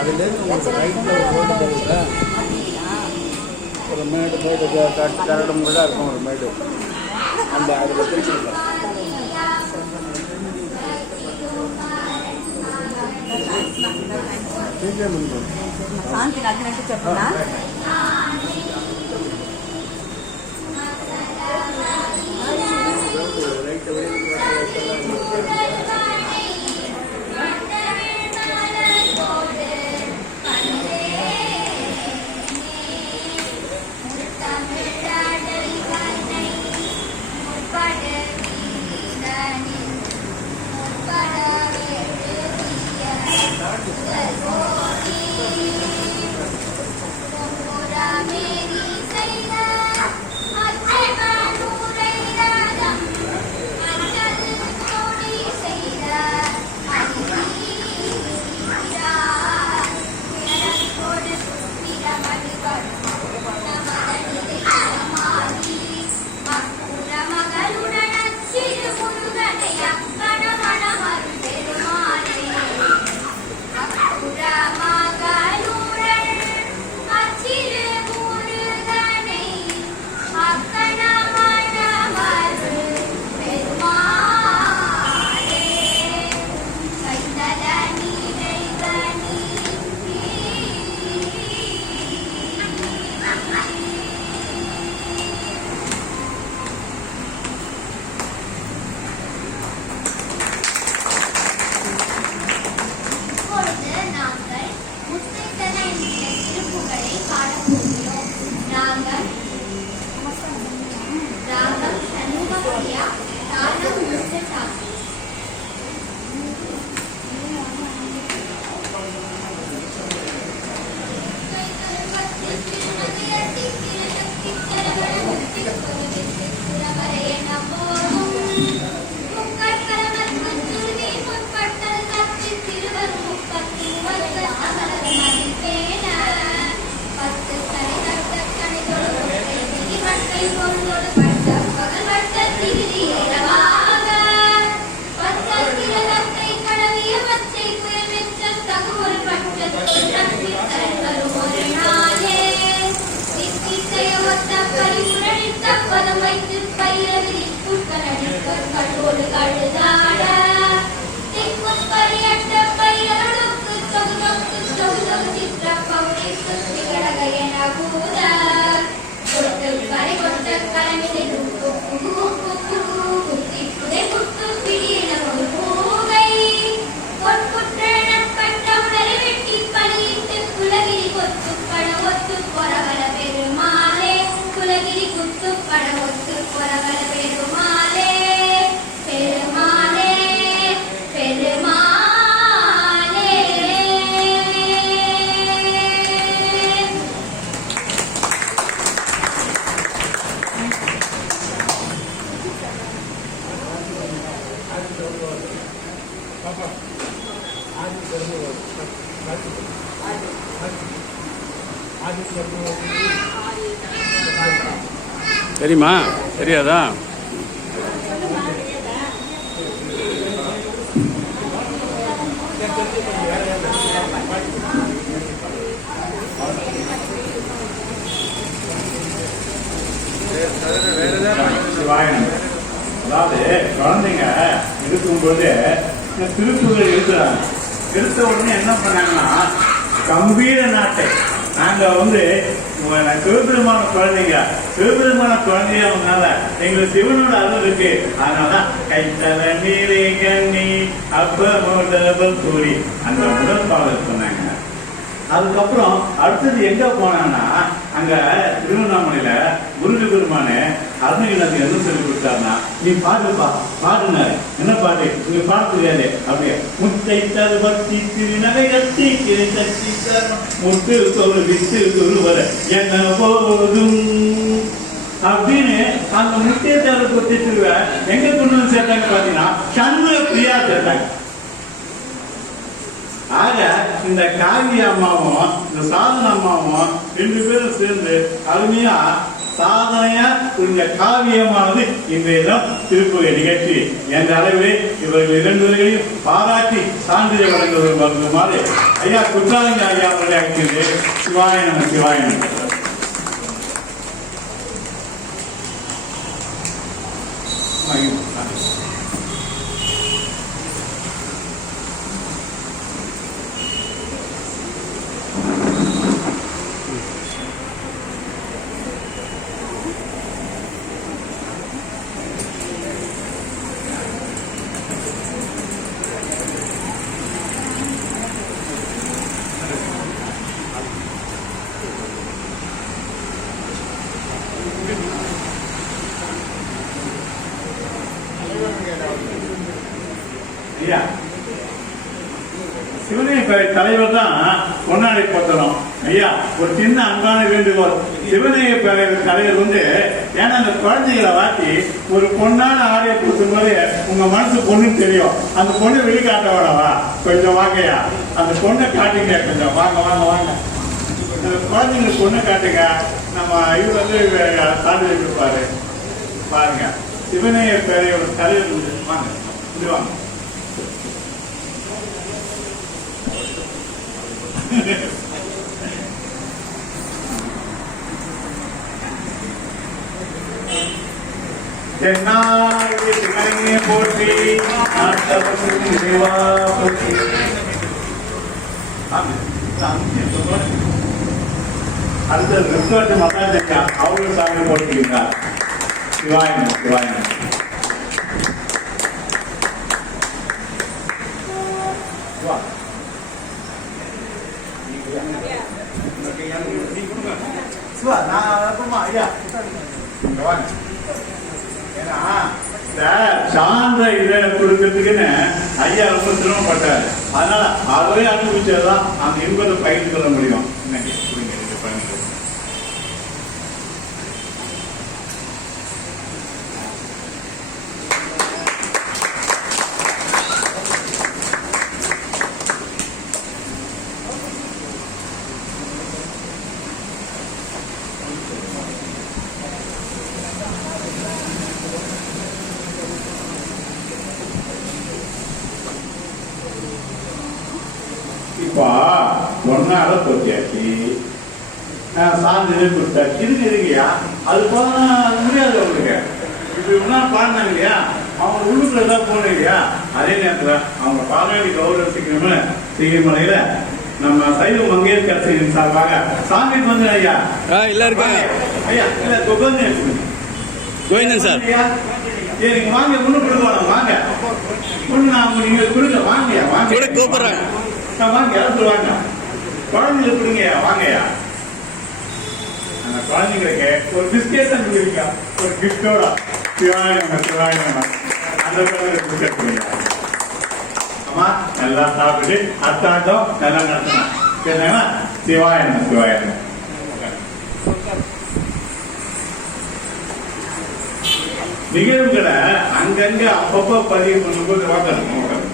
அதுலேருந்து உங்களுக்கு ரைட்டில் ஒரு ரோடு தெரியுதா? ஒரு மேடு கரடு முரடாக இருக்கும் ஒரு மேடு. அந்த அதில் பிரிச்சுருக்கோம். சாந்தி நட்டு చెప్పనా தெரியுமா? தெரியாதா? அதாவது குழந்தைங்க இருக்கும்போது திருக்குறள் எழுதுறாங்க. எடுத்த உடனே என்ன பண்ணாங்கன்னா, கம்பீர நாட்டை நாங்க சிவபெருமான குழந்தைங்க, சிவபெருமான குழந்தையாவதுனால எங்களுக்கு சிவனோட அருள் இருக்கு. அதனாலதான் கைத்தல நீரே கண்ணி அப்ப கூறி அந்த முதல் பாடல் சொன்னாங்க. அதுக்கப்புறம் அடுத்தது எங்க போனான்னா, அங்க திருவண்ணாமலையில முருக பெருமானு அருணகிரிநாதன் என்ன சொல்லி கொடுத்தாருன்னா, நீ பாடுப்பா பாடுனாரு. என்ன பாட்டு? நீங்க பாட தெரியாது. அப்படியே முத்தை தருவத்தி திருநகை கத்தி கிழத்தி முத்து சொல்லு வித்து சொல்லுவர என்ன போதும் அப்படின்னு அந்த முத்தைய தர கொத்தி திருவ எங்க கொண்டு வந்து சேர்த்தாங்க பாத்தீங்கன்னா, சண்முக பிரியா சேர்த்தாங்க. ஆக இந்த காவிரி அம்மாவும் இந்த சாதன அம்மாவும் ரெண்டு பேரும் சேர்ந்து அருமையா சாதனையா இந்த காவியமானது இன்றைய தினம் திருப்புகை நிகழ்ச்சி என்ற அளவிலே இவர்கள் 2 பேரையும் பாராட்டி சான்றிதழ் வழங்குமாறு ஐயா குற்றாலிங்க ஐயா அவர்களை அழைக்கின்றேன். சிவாய நம சிவாய நம. ஐயா சிவனைய தலைவர் தான் பொன்னாடை போத்தணும். ஐயா ஒரு சின்ன அன்பான வேண்டுகோள். சிவனைய தலைவர் வந்து ஏன்னா அந்த குழந்தைகளை வாட்டி ஒரு பொண்ணான ஆடையை கொடுக்கும் போது உங்க மனசு பொண்ணுன்னு தெரியும். அந்த பொண்ணை வெளிக்காட்ட வேணவா கொஞ்சம் வாங்கய்யா. அந்த பொண்ணை காட்டுங்க கொஞ்சம். வாங்க வாங்க வாங்க. அந்த குழந்தைங்களுக்கு பொண்ணை காட்டுங்க. நம்ம இவர் வந்து சான்று கொடுப்பாரு பாருங்க. சிவனைய பேரையோட தலைவர் வாங்க இப்படி வாங்க. போற்றி அடுத்த ரிசர்ட் மகாஜா அவர்கள் சாமி போட்டிருக்கிறார். சிவாயனம் சிவாயனம். சான்ற இதை கொடுக்கறதுக்குன்னு ஐயா ரொம்ப சிரமப்பட்டார். அதனால அவரே அனுபவிச்சதுதான் அந்த இன்பத்தை பகிர்ந்து கொள்ள முடியும். இப்ப பொன்னால போட்டியாச்சு, சான்றிதழ் கொடுத்தாச்சு. இருக்குயா அது போனா முடியாது அவங்களுக்கு. இப்ப இவனா பாடினாங்க இல்லையா, அவங்க உள்ளுக்குள்ள ஏதாவது போனோம் இல்லையா. அதே நேரத்துல அவங்க பாராட்டி கௌரவிக்கணும்னு செய்யமலையில நம்ம சைவ மங்கையர் கட்சியின் சார்பாக சாமி வந்து ஐயா எல்லாருக்கும் ஐயா இல்ல கோவிந்தன் சார் நீங்க வாங்க. முன்னு கொடுக்கணும் வாங்க. முன்னு நான் நீங்க கொடுங்க வாங்கயா. வாங்க கூப்பிடுறாங்க. வாங்க எல்லாரும் வாங்க. குழந்தைங்களுக்கு கொடுங்கய்யா வாங்கய்யா. அந்த குழந்தைங்களுக்கு ஒரு பிஸ்கெட் தான் கொடுங்க. ஒரு கிஃப்டோட சிவாயனம் சிவாயனம் அந்த குழந்தைங்களுக்கு பிஸ்கெட் கொடுங்க. அம்மா நல்லா சாப்பிட்டு அத்தாட்டம் நல்லா நடத்தணும். சரிங்களா? சிவாயனம் சிவாயனம். நிகழ்வுகளை அங்கங்க அப்பப்ப பதிவு பண்ணும்போது வாக்கணும்.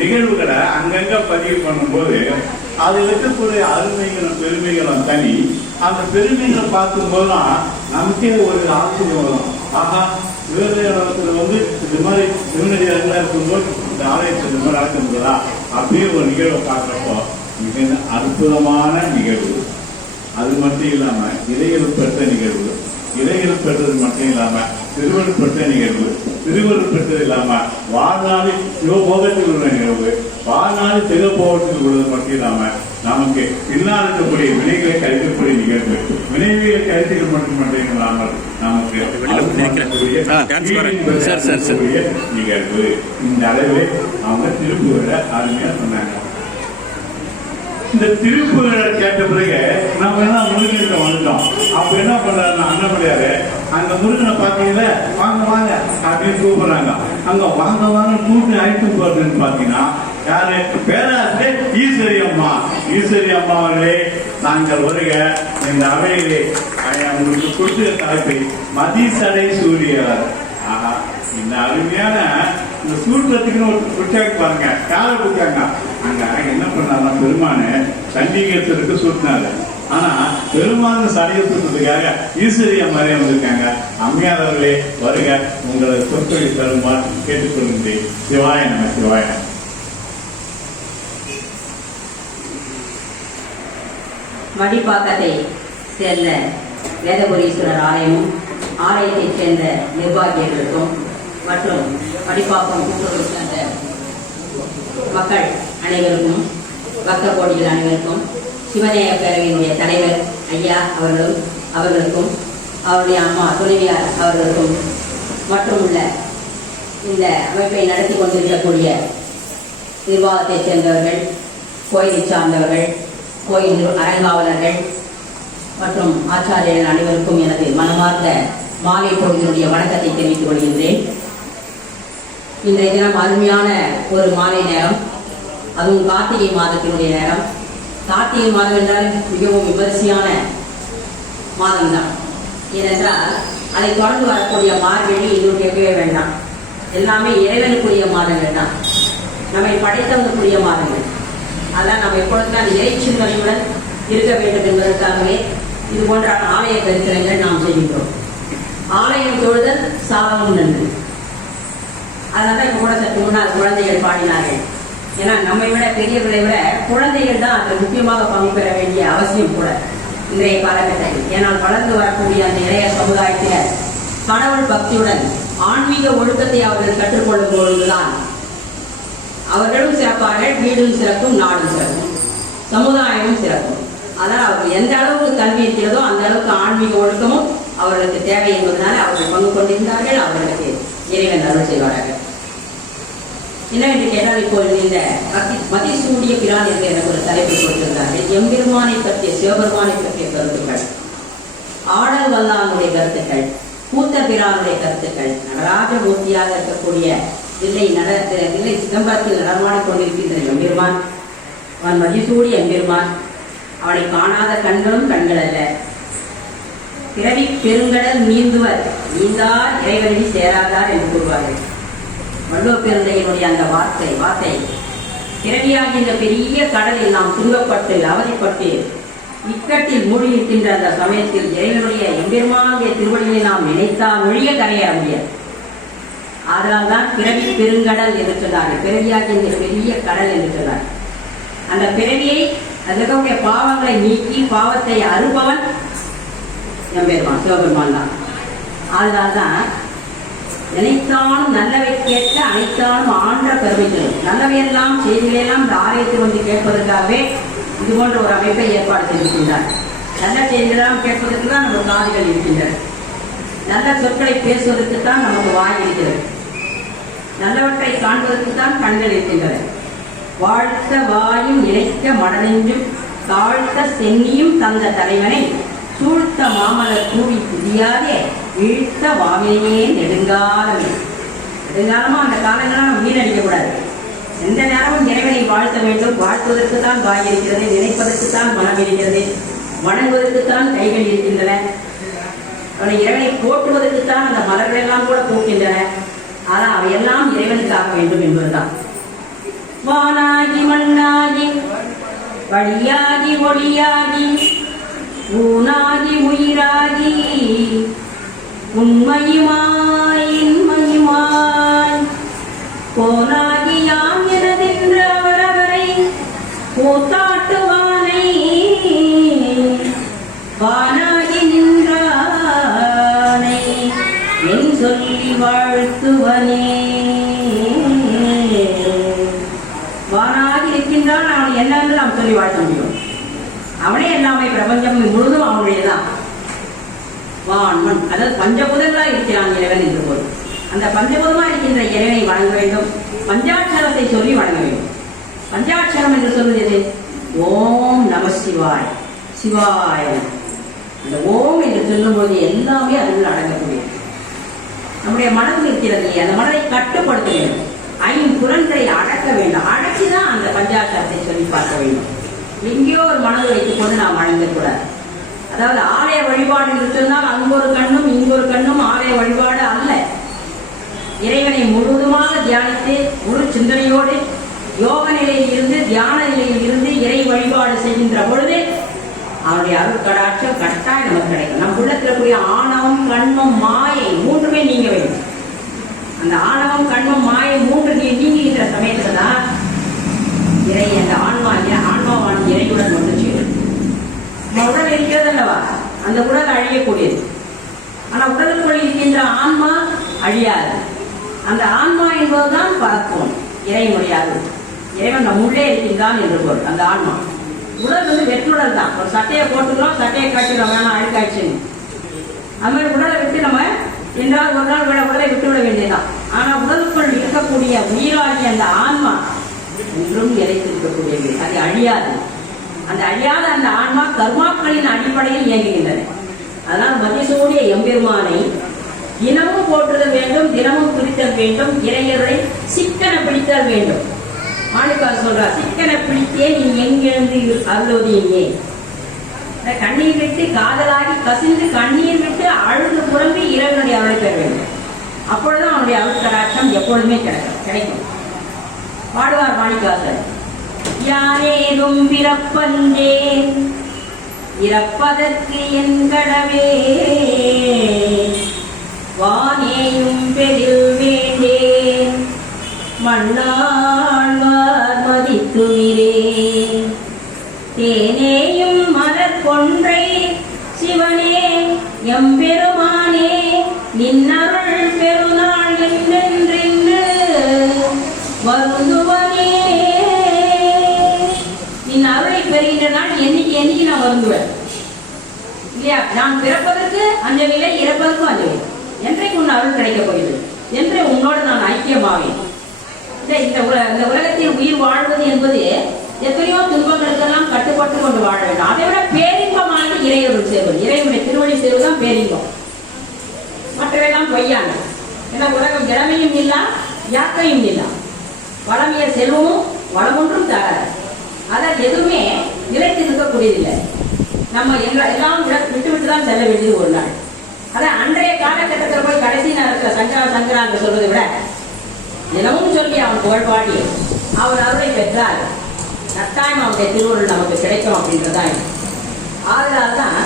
நிகழ்வுகளை அங்கங்க பதிவு பண்ணும்போது அது இருக்கக்கூடிய அருமைகளும் பெருமைகளும் தனி. அந்த பெருமைகளை பார்க்கும் போதுதான் நமக்கே ஒரு ஆச்சரியம் வரும். ஆஹா சிவனேரத்துல வந்து இந்த மாதிரி சிவனடியார்களா இருக்கும்போது இந்த ஆலயத்தில் இந்த மாதிரி நடக்க முடியாதா அப்படியே ஒரு நிகழ்வை பார்க்கிறப்போ மிக அற்புதமான நிகழ்வு. அது மட்டும் இல்லாம இறையல் பெற்ற நிகழ்வு. இறையல் பெற்றது மட்டும் இல்லாம திருவள்ளுவர் பெற்ற நிகழ்வு. திருவள்ளுவர் பெற்றது இல்லாம வாழ்நாளில் சிவபோகத்தில் உள்ள நிகழ்வு. வாழ்நாளில் சிவபோகத்தில் உள்ளது மட்டும் இல்லாம நமக்கு பின்னால் இருக்கக்கூடிய வினைகளை கழிக்கக்கூடிய நிகழ்வு. வினைகளை கழித்துகள் மட்டும் இல்லாமல் நமக்கு நிகழ்வு. இந்த அளவில் அவங்க திருப்புகளை அருமையா சொன்னாங்க. இந்த திருப்புகளை கேட்ட பிறகு நம்ம என்ன முருகனுக்கு வந்துட்டோம். அப்ப என்ன பண்றாருன்னா அண்ணபடியாரு அங்க முருகனை பாத்தீங்கல்ல வாங்க வாங்க அப்படின்னு கூப்பிடுறாங்க. அங்க வாங்க வாங்க கூட்டு அழைத்து போறதுன்னு பாத்தீங்கன்னா யாரு பேராசிரியர் ஈஸ்வரி அம்மா. ஈஸ்வரி அம்மா அவர்களே நாங்கள் வருக இந்த அவையிலே உங்களுக்கு கொடுத்த தலைப்பை மதிசடை சூரியர். ஆஹா இந்த அருமையான இந்த சூழ்றதுக்குன்னு ஒரு குச்சாக்கு பாருங்க. காலை குச்சாங்க. அங்க என்ன பண்ணாருன்னா பெருமானு சண்டிகேஸ்வருக்கு சூட்டினாரு. ஆனா பெருமாள் சடையத்துக்காக ஈஸ்வரி அம்மாரே வந்திருக்காங்க. அம்மையார் அவர்களே வருக, உங்களை சொற்களை தருமாறு கேட்டுக்கொள்கின்றேன். சிவாய நம, சிவாய நம. மடிப்பாக்கத்தை சேர்ந்த வேதபுரீஸ்வரர் ஆலயமும் ஆலயத்தைச் சேர்ந்த நிர்வாகிகளுக்கும் மற்றும் மடிப்பாக்கம் கூட்டுறவு சேர்ந்த மக்கள் அனைவருக்கும், பக்த கோடிகள் அனைவருக்கும், சிவநேய பேரவையினுடைய தலைவர் ஐயா அவர்களுக்கும் அவருடைய அம்மா துணைவியார் அவர்களுக்கும் மற்றும் உள்ள இந்த அமைப்பை நடத்தி கொண்டிருக்கக்கூடிய நிர்வாகத்தைச் சேர்ந்தவர்கள், கோயிலை சார்ந்தவர்கள், கோயில் அறங்காவலர்கள் மற்றும் ஆச்சாரியர்கள் அனைவருக்கும் எனது மனமார்ந்த மாலை பொழுதினுடைய வணக்கத்தை தெரிவித்துக் கொள்கின்றேன். இன்றைய தினம் அருமையான ஒரு மாலை நேரம், அதுவும் கார்த்திகை மாதத்தினுடைய நேரம். கார்த்திகை மாதம் என்றால் மிகவும் விமரிசையான மாதம்தான். ஏனென்றால் அதை தொடர்ந்து வரக்கூடிய மார்கழி இன்னும் கேட்கவே வேண்டாம். எல்லாமே இறைவனுக்குரிய மாதங்கள் தான், நம்மை படைத்தவனுக்குரிய மாதங்கள். அதெல்லாம் நம்ம எப்பொழுதுமே அந்த இறைச்சிந்தனையுடன் இருக்க வேண்டும் என்பதற்காகவே இது போன்ற ஆலய தரிசனங்கள் நாம் செய்கின்றோம். ஆலயம் தொழுதல் சாதமும் நன்று. அதனால இப்ப கூட சற்று முன்னால் குழந்தைகள் பாடினார்கள். ஏன்னா நம்மை விட பெரியவர்களை விட குழந்தைகள் தான் அதில் முக்கியமாக பங்கு பெற வேண்டிய அவசியம் கூட இன்றைய காலகட்டத்தில். ஏன்னால் வளர்ந்து வரக்கூடிய அந்த இளைய சமுதாயத்தினர் கடவுள் பக்தியுடன் ஆன்மீக ஒழுக்கத்தை அவர்கள் கற்றுக்கொள்ளும் பொழுதுதான் அவர்களும் சிறப்பார்கள், வீடும் சிறக்கும், நாடும் சிறக்கும், சமுதாயமும் சிறக்கும். அதனால் அவர்கள் எந்த அளவுக்கு கல்வி இருக்கிறதோ அந்த அளவுக்கு ஆன்மீக ஒழுக்கமும் அவர்களுக்கு தேவை என்பதனால அவர்கள் பங்கு கொண்டிருந்தார்கள். அவர்களுக்கு இறைவன் அருள் செய்வார்கள். என்னவென்று கேட்டால், இப்பொழுது இந்த மதிசூடிய பிரான் என்று எனக்கு ஒரு தலைப்பு கொடுத்திருந்தார்கள். எம்பெருமானை பற்றிய, சிவபெருமானை பற்றிய கருத்துக்கள், ஆடல் வல்லானுடைய கருத்துக்கள், கூத்த பிரானுடைய கருத்துக்கள், நடராஜமூர்த்தியாக இருக்கக்கூடிய தில்லை சிதம்பரத்தில் நடமாடிக் கொண்டிருக்கின்ற எம்பெருமான், அவன் மதிசூடி எம்பெருமான், அவனை காணாத கண்களும் கண்கள் அல்ல. பிறவி பெருங்கடல் நீந்துவர், நீந்தார் இறைவனடி சேராதார் என்று கூறுவார்கள். வள்ளுவப் பெருந்தையினுடைய அந்த வார்த்தை பிறவியாகி இந்த பெரிய கடலில் நாம் துன்பப்பட்டு அவதிப்பட்டு இக்கட்டில் மூழ்கியிருக்கின்ற அந்த சமயத்தில் இறைவனுடைய எம்பெருமானுடைய திருவடியை நாம் நினைத்தால் ஒழிய கரையேற முடியாது. அதனால் தான் பிறவி பெருங்கடல் என்று சொன்னார்கள். பிறவியாகி இந்த பெரிய கடல் என்று சொன்னார். அந்த பிறவியை, அதற்குடைய பாவங்களை நீக்கி பாவத்தை அறுப்பவன் எம்பெருமான், சிவபெருமான் தான். அதனால்தான் நினைத்தாலும் நல்லவை கேட்க அனைத்தாலும் ஆன்ற பெருமைகள், நல்லவையெல்லாம் செய்திகளெல்லாம் இந்த ஆலயத்தில் வந்து கேட்பதற்காகவே இது போன்ற ஒரு அமைப்பை ஏற்பாடு செய்திருக்கின்றார். நல்ல செய்திகளெல்லாம் கேட்பதற்கு தான் நமக்கு காதுகள் இருக்கின்றன. நல்ல சொற்களை பேசுவதற்கு தான் நமக்கு வாய் இருக்கிறது. நல்லவற்றை காண்பதற்கு தான் கண்கள் இருக்கின்றன. வாழ்த்த வாயும் நினைக்க மடனெஞ்சும் தாழ்த்த சென்னியும் தந்த தலைவனை சூழ்த்த மாமலர் கூவி புதியாதே வீழ்த்த வாமையே நெடுங்காலமே. நெடுங்காலமா அந்த காலங்களாம் நம்ம வீணடிக்கக்கூடாது. எந்த நேரமும் இறைவனை வாழ்த்த வேண்டும். வாழ்த்துவதற்கு தான் வாய் இருக்கிறது, நினைப்பதற்கு தான் மனம் இருக்கிறது, வணங்குவதற்கு தான் கைகள் இருக்கின்றன, அவனை இறைவனை போற்றுவதற்கு தான் அந்த மலர்கள் எல்லாம் கூட பூக்கின்றன. ஆனால் அவையெல்லாம் இறைவனுக்காக வேண்டும் என்பதுதான். வானாகி மண்ணாகி வழியாகி ஒளியாகி ஊனாகி உயிராகி உண்மையுமாய் இன்மையுமாய் போனாகி யாம் எனதென்ற அவரவரை கூத்தாட்டுவானை வானாகி நின்றானை என் சொல்லி வாழ்த்துவனே. வானாகி இருக்கின்றான், அவன் என்னன்னு நாம் சொல்லி வாழ்த்த முடியும். அவனே எல்லாமே, பிரபஞ்சம் முழுதும் அவனுடையதான். வான் மண், அதாவது பஞ்சபூதங்களா இருக்கிறான் இறைவன் என்று போது அந்த பஞ்சபூதமா இருக்கின்ற இறைவனை வணங்க வேண்டும். பஞ்சாட்சரத்தை சொல்லி வணங்க வேண்டும். பஞ்சாட்சரம் என்று சொல்வது ஓம் நம சிவாய், சிவாய. அந்த ஓம் என்று சொல்லும் போது எல்லாமே அதில் அடங்கக்கூடியது. நம்முடைய மனதில் இருக்கிறது, அந்த மனதை கட்டுப்படுத்த வேண்டும். ஐம்புலன்களை அடக்க வேண்டும். அடக்கிதான் அந்த பஞ்சாட்சரத்தை சொல்லி பார்க்க வேண்டும். எங்கேயோ ஒரு மனதை வைத்துக் கொண்டு நாம் வழங்கக்கூடாது. அதாவது ஆலய வழிபாடு என்று சொன்னால் அங்கு ஒரு கண்ணும் இங்கொரு கண்ணும் ஆலய வழிபாடு அல்ல. இறைவனை முழுவதுமாக தியானித்து முழு சிந்தனையோடு யோக நிலையில் இருந்து தியான நிலையில் இருந்து இறை வழிபாடு செய்கின்ற பொழுது அவனுடைய அருள் கடாட்சம் கட்டாயம் நமக்கு கிடைக்கும். நம் உள்ளத்துல கூடிய ஆணவம், கண்மம், மாயை மூன்றுமே நீங்க வேண்டும். அந்த ஆணவம், கண்மம், மாயை மூன்று நீங்குகின்ற சமயத்துல தான் இறை அந்த ஆன்மாவான் இறையுடன் ஒன்று சேரும். நம்ம உடல் இருக்கிறது அல்லவா, அந்த உடல் அழியக்கூடியது. ஆனா உடலுக்குள் இருக்கின்ற ஆன்மா அழியாது. அந்த ஆன்மா என்பதுதான் பறக்கும் இறைவனுடைய அருள். இறைவன் நம் உள்ளே இருக்கின்றான் என்று பொருள். அந்த ஆன்மா உடல் வந்து வெற்றுடல் தான். ஒரு சட்டையை போட்டுக்கிறோம், சட்டையை கட்டிடுறோம், வேணா அழுக்காய்ச்சி. அது மாதிரி உடலை விட்டு நம்ம என்றால் ஒரு நாள் உடலை விட்டு விட வேண்டியதுதான். ஆனா உடலுக்குள் இருக்கக்கூடிய உயிராகி அந்த ஆன்மா என்றும் நிலைத்திருக்கக்கூடியது, அது அழியாது. அந்த அழியாத அந்த ஆன்மா கர்மாக்களின் அடிப்படையில் இயங்குகின்றன. அதனால் மதிசூடிய எம்பெருமானை தினமும் போற்றுதல் வேண்டும், தினமும் பிடித்தல் வேண்டும், இறையர்களை சிக்கன பிடித்தல் வேண்டும். மாணிக்கால் சொல்றார், சிக்கன பிடித்தே நீ எங்கிருந்து அருளோதியே. கண்ணீர் விட்டு காதலாகி கசிந்து கண்ணீர் விட்டு அழுது புறம்பி இறைவனுடைய அருளை பெற வேண்டும். அப்பொழுதுதான் அவனுடைய அருள் கடாட்சம் எப்பொழுதுமே கிடைக்கும். பாடுவார் மாணிக்காசர், யானேதும் பிறப்பந்தேன் இறப்பதற்கு என் கடவே, வானேயும் பெரில் வேண்டேன் மண்ணாழ்வார் மதித்துவிரே, தேனேயும் மலர் கொன்றை சிவனே எம்பெருமானே நின்னருள் பெருநாள் என்றென்று வருந்துவனே. நின் அருளை பெறுகின்ற நாள் என்னைக்கு நான் வருந்துவேன் இல்லையா? நான் பிறப்பதற்கு அஞ்சவில்லை, இறப்பதற்கும் அஞ்சவில்லை. என்றைக்கு உன் அருள் கிடைக்கப் போகிறது என்று உன்னோடு நான் ஐக்கியமாவேன். இந்த உலகத்தில் உயிர் வாழ்வது என்பது எத்தனையோ துன்பங்களுக்கெல்லாம் கட்டுப்பட்டு கொண்டு வாழ வேண்டும். அதை விட பேரின்பமானது இறையருள் சேர்வது, இறைவனுடைய திருவடி சேர்வதுதான் பேரின்பம். மற்றவெல்லாம் பொய்யான. ஏன்னா உலகம் இளமையும் இல்லா, யாக்கையும் இல்லா, வளமைய செல்வமும் வளமொன்றும் தராது. அதாவது எதுவுமே நிலைத்து இருக்கக்கூடியதில்லை. நம்ம எல்லாம் விட்டு தான் செல்ல வேண்டியது ஒரு நாள். அதான் அன்றைய காலகட்டத்தில் போய் கடைசி நேரத்தில் சங்கரா என்று சொல்வதை விட தினமும் சொல்லி அவன் புகழ்பாடி அவன் அருளை பெற்றால் கட்டாயம் அவனுடைய திருவருள் நமக்கு கிடைக்கும் அப்படின்றதா. ஆதலால் தான்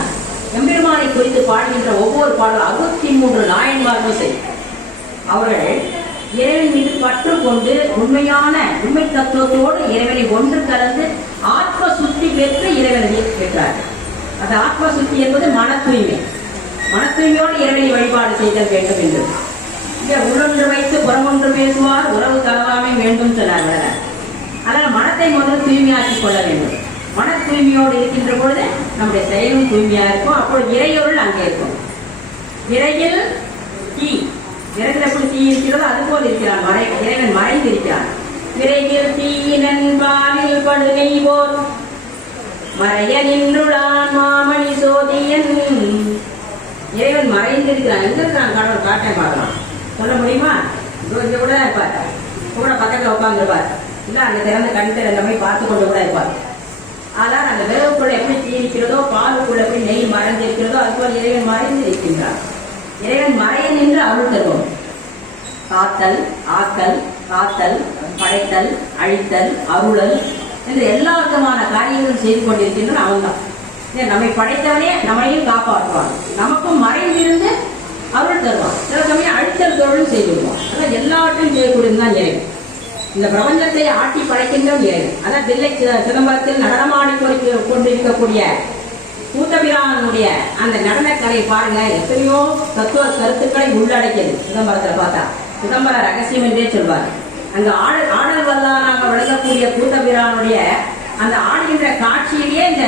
எம்பெருமானை குறித்து பாடுகின்ற ஒவ்வொரு பாடலும் 63 நாயன்மார்களும் சரி, அவர்கள் இறைவன் மீது பற்று கொண்டு உண்மை தத்துவத்தோடு இறைவனை ஒன்று கலந்து ஆத்ம சுத்தி பெற்று இறைவனை பெற்றார்கள். அந்த ஆத்ம சுத்தி என்பது மன தூய்மை. மன தூய்மையோடு இறைவனை வழிபாடு செய்தல் வேண்டும் என்று இங்க உள்ளொன்று வைத்து புறமொன்று பேசுவார், உறவு கலவாமை வேண்டும் சொன்னார்கள். அதனால் மனத்தை முதல் தூய்மையாக்கி கொள்ள வேண்டும். மன தூய்மையோடு இருக்கின்ற பொழுது நம்முடைய செயலும் தூய்மையா இருக்கும். அப்பொழுது இறையொருள் அங்கே இருக்கும். விரையில் தீ, விரைவில் எப்படி தீ இருக்கிறதோ அது போல் இருக்கிறான் இறைவன் மறைந்து இருக்கிறான். விரைவில் தீயினன் பாலில் படுகை போல் மறைய நின்றுளான் மாமணி சோதியன். இறைவன் மறைந்திருக்கிறான். எங்க இருக்கிறான் கடவுள் காட்டேன் பார்க்கலாம், சொல்ல முடியுமா? இங்க கூட இருப்பார், கூட பக்கத்துல உட்காந்துருப்பார், இல்ல அங்க திறந்து கண் திறந்த மாதிரி பார்த்து கொண்டு கூட இருப்பார். ஆனால் அந்த விரவுக்குள்ள எப்படி தீ இருக்கிறதோ, பாலுக்குள்ள எப்படி நெய் மறைந்திருக்கிறதோ அதுபோல் இறைவன் மறைந்து இருக்கின்றான். இறைவன் மறைய நின்று அருள் தருவோம். காத்தல், ஆக்கல், காத்தல், படைத்தல், அழித்தல், அருளல் என்று எல்லா விதமான காரியங்களும் செய்து கொண்டிருக்கின்ற அவன்தான். நம்மை படைத்தவனே நம்மையும் காப்பாற்றுவான், நமக்கும் மறைந்திருந்து அருள் தருவான். சில சமயம் அழித்தல் தொழிலும் செய்துடுவான். அதான் எல்லாவற்றையும் செய்யக்கூடியதுதான் இறைவன். இந்த பிரபஞ்சத்தை ஆட்டி படைக்கின்ற இறைவன். அதான் தில்லை சிதம்பரத்தில் நடனமாடி கொண்டிருக்கக்கூடிய கூத்தபிரானுடைய அந்த நடனக்கலை பாருங்க, எத்தனையோ தத்துவ கருத்துக்களை உள்ளடக்கியது. சிதம்பரத்துல பார்த்தா சிதம்பர ரகசியம் என்றே சொல்வார். அங்க ஆடல் வல்லாராக விளங்கக்கூடிய கூத்தபிரானுடைய அந்த ஆடுகின்ற காட்சியிலேயே இந்த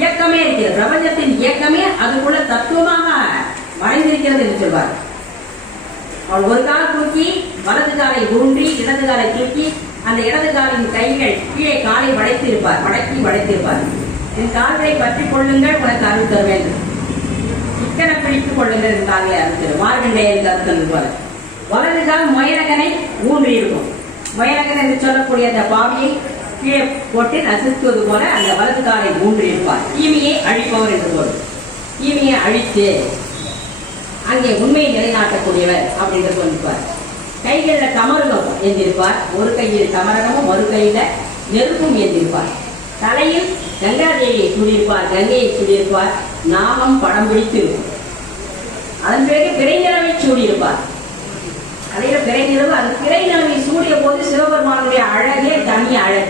இயக்கமே இருக்கிறது. பிரபஞ்சத்தின் இயக்கமே அதுக்குள்ள தத்துவமாக மறைந்திருக்கிறது என்று சொல்வார். அவள் ஒரு கால் தூக்கி வலது காலை ஊன்றி இடது காலை தூக்கி அந்த இடது காலின் கைகள் கீழே காலை மடக்கி வளைத்திருப்பார். என் கால்களை பற்றிக் கொள்ளுங்கள், உனக்கு அருள் தர வேண்டும். சிக்கன பிடித்துக் கொள்ளுங்கள் என் கால்களை அருள் தரும். மார்கண்டேயன் கருத்தல் போல வலது கால் முயலகனை ஊன்றி இருக்கும். முயலகன் என்று சொல்லக்கூடிய அந்த பாவியை கீழே போட்டு நசுக்குவது போல அந்த வலது காலை ஊன்றி இருப்பார். தீமையை அழிப்பவர் என்று பொருள். தீமையை அழித்து அங்கே உண்மையை நிலைநாட்டக்கூடியவர் அப்படின்னு சொல்லிப்பார். கைகளில் கமரகம் ஏந்திருப்பார். ஒரு கையில் கமரகமும் ஒரு கையில நெருப்பும் ஏந்திருப்பார். தலையில் கங்காதேவியை சூடியிருப்பார், கங்கையை சூடியிருப்பார், நாமம் படம் பிடித்து இருக்கும். அதன் பிறகு பிறை நிலவை சூடியிருப்பார். அதே பிறை நிலவு, அந்த பிறை நிலவை சூடிய போது சிவபெருமானுடைய அழகே தனி அழகு.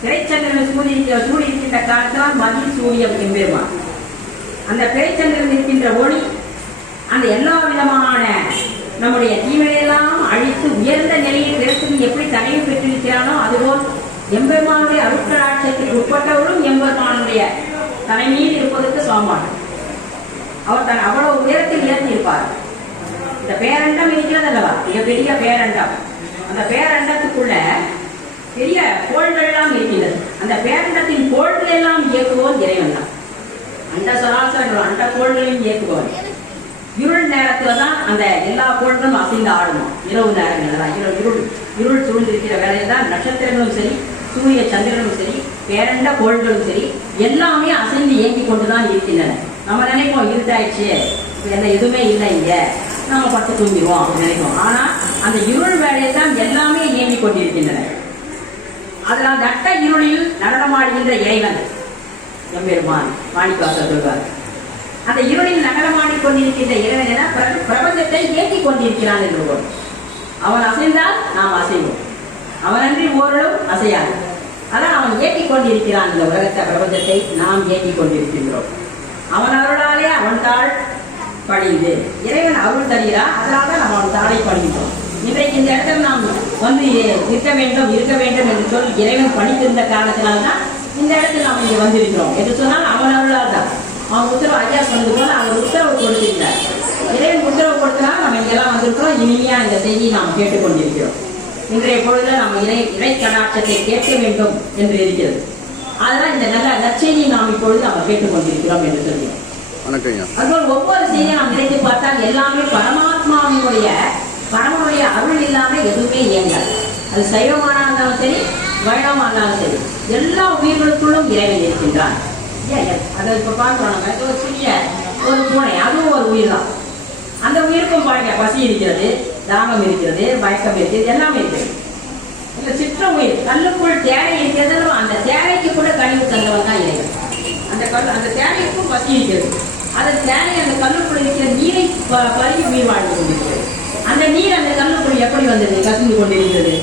பிறைச்சந்திரனை சூடியிருக்கின்ற காலத்தான் மதில் சூடிய எம்பெருமான். அந்த பிறைச்சந்திரன் இருக்கின்ற ஒளி அந்த எல்லா விதமான நம்முடைய தீமையெல்லாம் அழித்து உயர்ந்த நிலையில் பிறகு எப்படி தனிவு பெற்றிருக்கிறானோ அதுபோல் எம்பெருமானுடைய அருட்கடாட்சத்திற்கு உட்பட்டவரும் எம்பெருமானுடைய தலைமையில் இருப்பதற்கு சமமான அவர் தன் அவ்வளவு உயரத்தில் உயர்த்தியிருப்பார். இந்த பேரண்டம் இருக்கிறது அல்லவா, மிகப்பெரிய பேரண்டம். அந்த பேரண்டத்துக்குள்ள பெரிய கோள்கள் எல்லாம் இருக்கின்றது. அந்த பேரண்டத்தின் கோள்கள் எல்லாம் இயக்குவோர் இறைவன் தான். அண்ட சராசரங்கள் அண்ட கோள்களையும் இயக்குவோர். இருள் நேரத்துல தான் அந்த எல்லா கோள்களும் அசைந்து ஆடுமா. இரவு நேரங்கள் தான் இருள் சூழ்ந்திருக்கிற வேலையில் தான் நட்சத்திரங்களும் சரி, சூரிய சந்திரனும் சரி, பேரண்ட கோள்களும் சரி எல்லாமே அசைந்து இயங்கிக் கொண்டுதான் இருக்கின்றன. நம்ம நினைப்போம் இருட்டாயிடுச்சு, என்ன எதுவுமே இல்லை, இங்க நம்ம பட்டு தூங்கிடுவோம் அப்படின்னு நினைப்போம். ஆனா அந்த இருள் வேலையில் தான் எல்லாமே இயங்கிக் கொண்டிருக்கின்றன. அதனால் நட்ட இருளில் நடனமாடுகின்ற இறைவன் எம்பெருமான் மாணிக்கவாசகர் சொல்வார். அந்த இருளில் நடனமாடிக் கொண்டிருக்கின்ற இறைவன் என பிரபஞ்சத்தை இயக்கிக் கொண்டிருக்கிறான் என்று. அவன் அசைந்தால் நாம் அசைவோம், அவனன்றி ஓரளவு அசையாது. அதான் அவன் இயக்கிக் கொண்டிருக்கிறான். இந்த உலகத்தை பிரபஞ்சத்தை நாம் இயக்கிக் கொண்டிருக்கின்றோம். அவன் அருளாலே அவன் தாள் பணிந்து இறைவன் அருள் தருகிறான். அதனால தான் நம்ம அவன் தாளை பணிந்தோம். இன்றைக்கு இந்த இடத்துல நாம் வந்து இருக்க வேண்டும் என்று சொல்லி இறைவன் பணித்திருந்த காரணத்தினால்தான் இந்த இடத்துல நாம் இங்கே வந்திருக்கிறோம் என்று சொன்னால் அவன் அருளால் தான். அவன் உத்தரவு ஐயா சொன்னது போல அவர் உத்தரவு கொடுத்திருந்தார். இறைவன் உத்தரவு கொடுத்தனால் நம்ம இங்கெல்லாம் வந்திருக்கிறோம். இனிமையா இந்த செய்தியை நாம் கேட்டுக்கொண்டிருக்கிறோம். இன்றைய பொழுதுல நம்ம இறை கடாட்சத்தை கேட்க வேண்டும் என்று இருக்கிறது. அதனால் இந்த நல்ல நற்செய்தியை நாம் இப்பொழுது நாம் கேட்டுக்கொண்டிருக்கிறோம் என்று சொல்கிறோம். அதுபோல் ஒவ்வொரு செய்தியை நாம் நினைத்து பார்த்தால் எல்லாமே பரமாத்மாவினுடைய அருள் இல்லாமல் எதுவுமே இயங்காது. அது சைவமானாலும் சரி, வைணவமானாலும் சரி, எல்லா உயிர்களுக்குள்ளும் இறைவன் இருக்கின்றான். அதை இப்ப பார்க்கிறோம். ஒரு சிறிய ஒரு பூனை, அதுவும் ஒரு உயிர் தான். அந்த உயிருக்கும் பாருங்க, பசி இருக்கிறது, தாகம் இருக்கிறது, மயக்கம் இருக்கிறது, எல்லாமே இருக்கிறது. இந்த சிற்ற உயிர் கல்லுக்குள் தேரை இருக்கிறது. அந்த தேரைக்கு கூட கழிவு தந்தவன் தான் இறைவன். அந்த தேரைக்கும் பசி இருக்கிறது. அந்த தேரை அந்த கல்லுக்குள் இருக்கிற நீரை பருகி உயிர் வாழ்ந்து கொண்டிருக்கிறது. அந்த நீர் அந்த கல்லுக்குள் எப்படி வந்தது, கசிந்து கொண்டிருக்கிறது.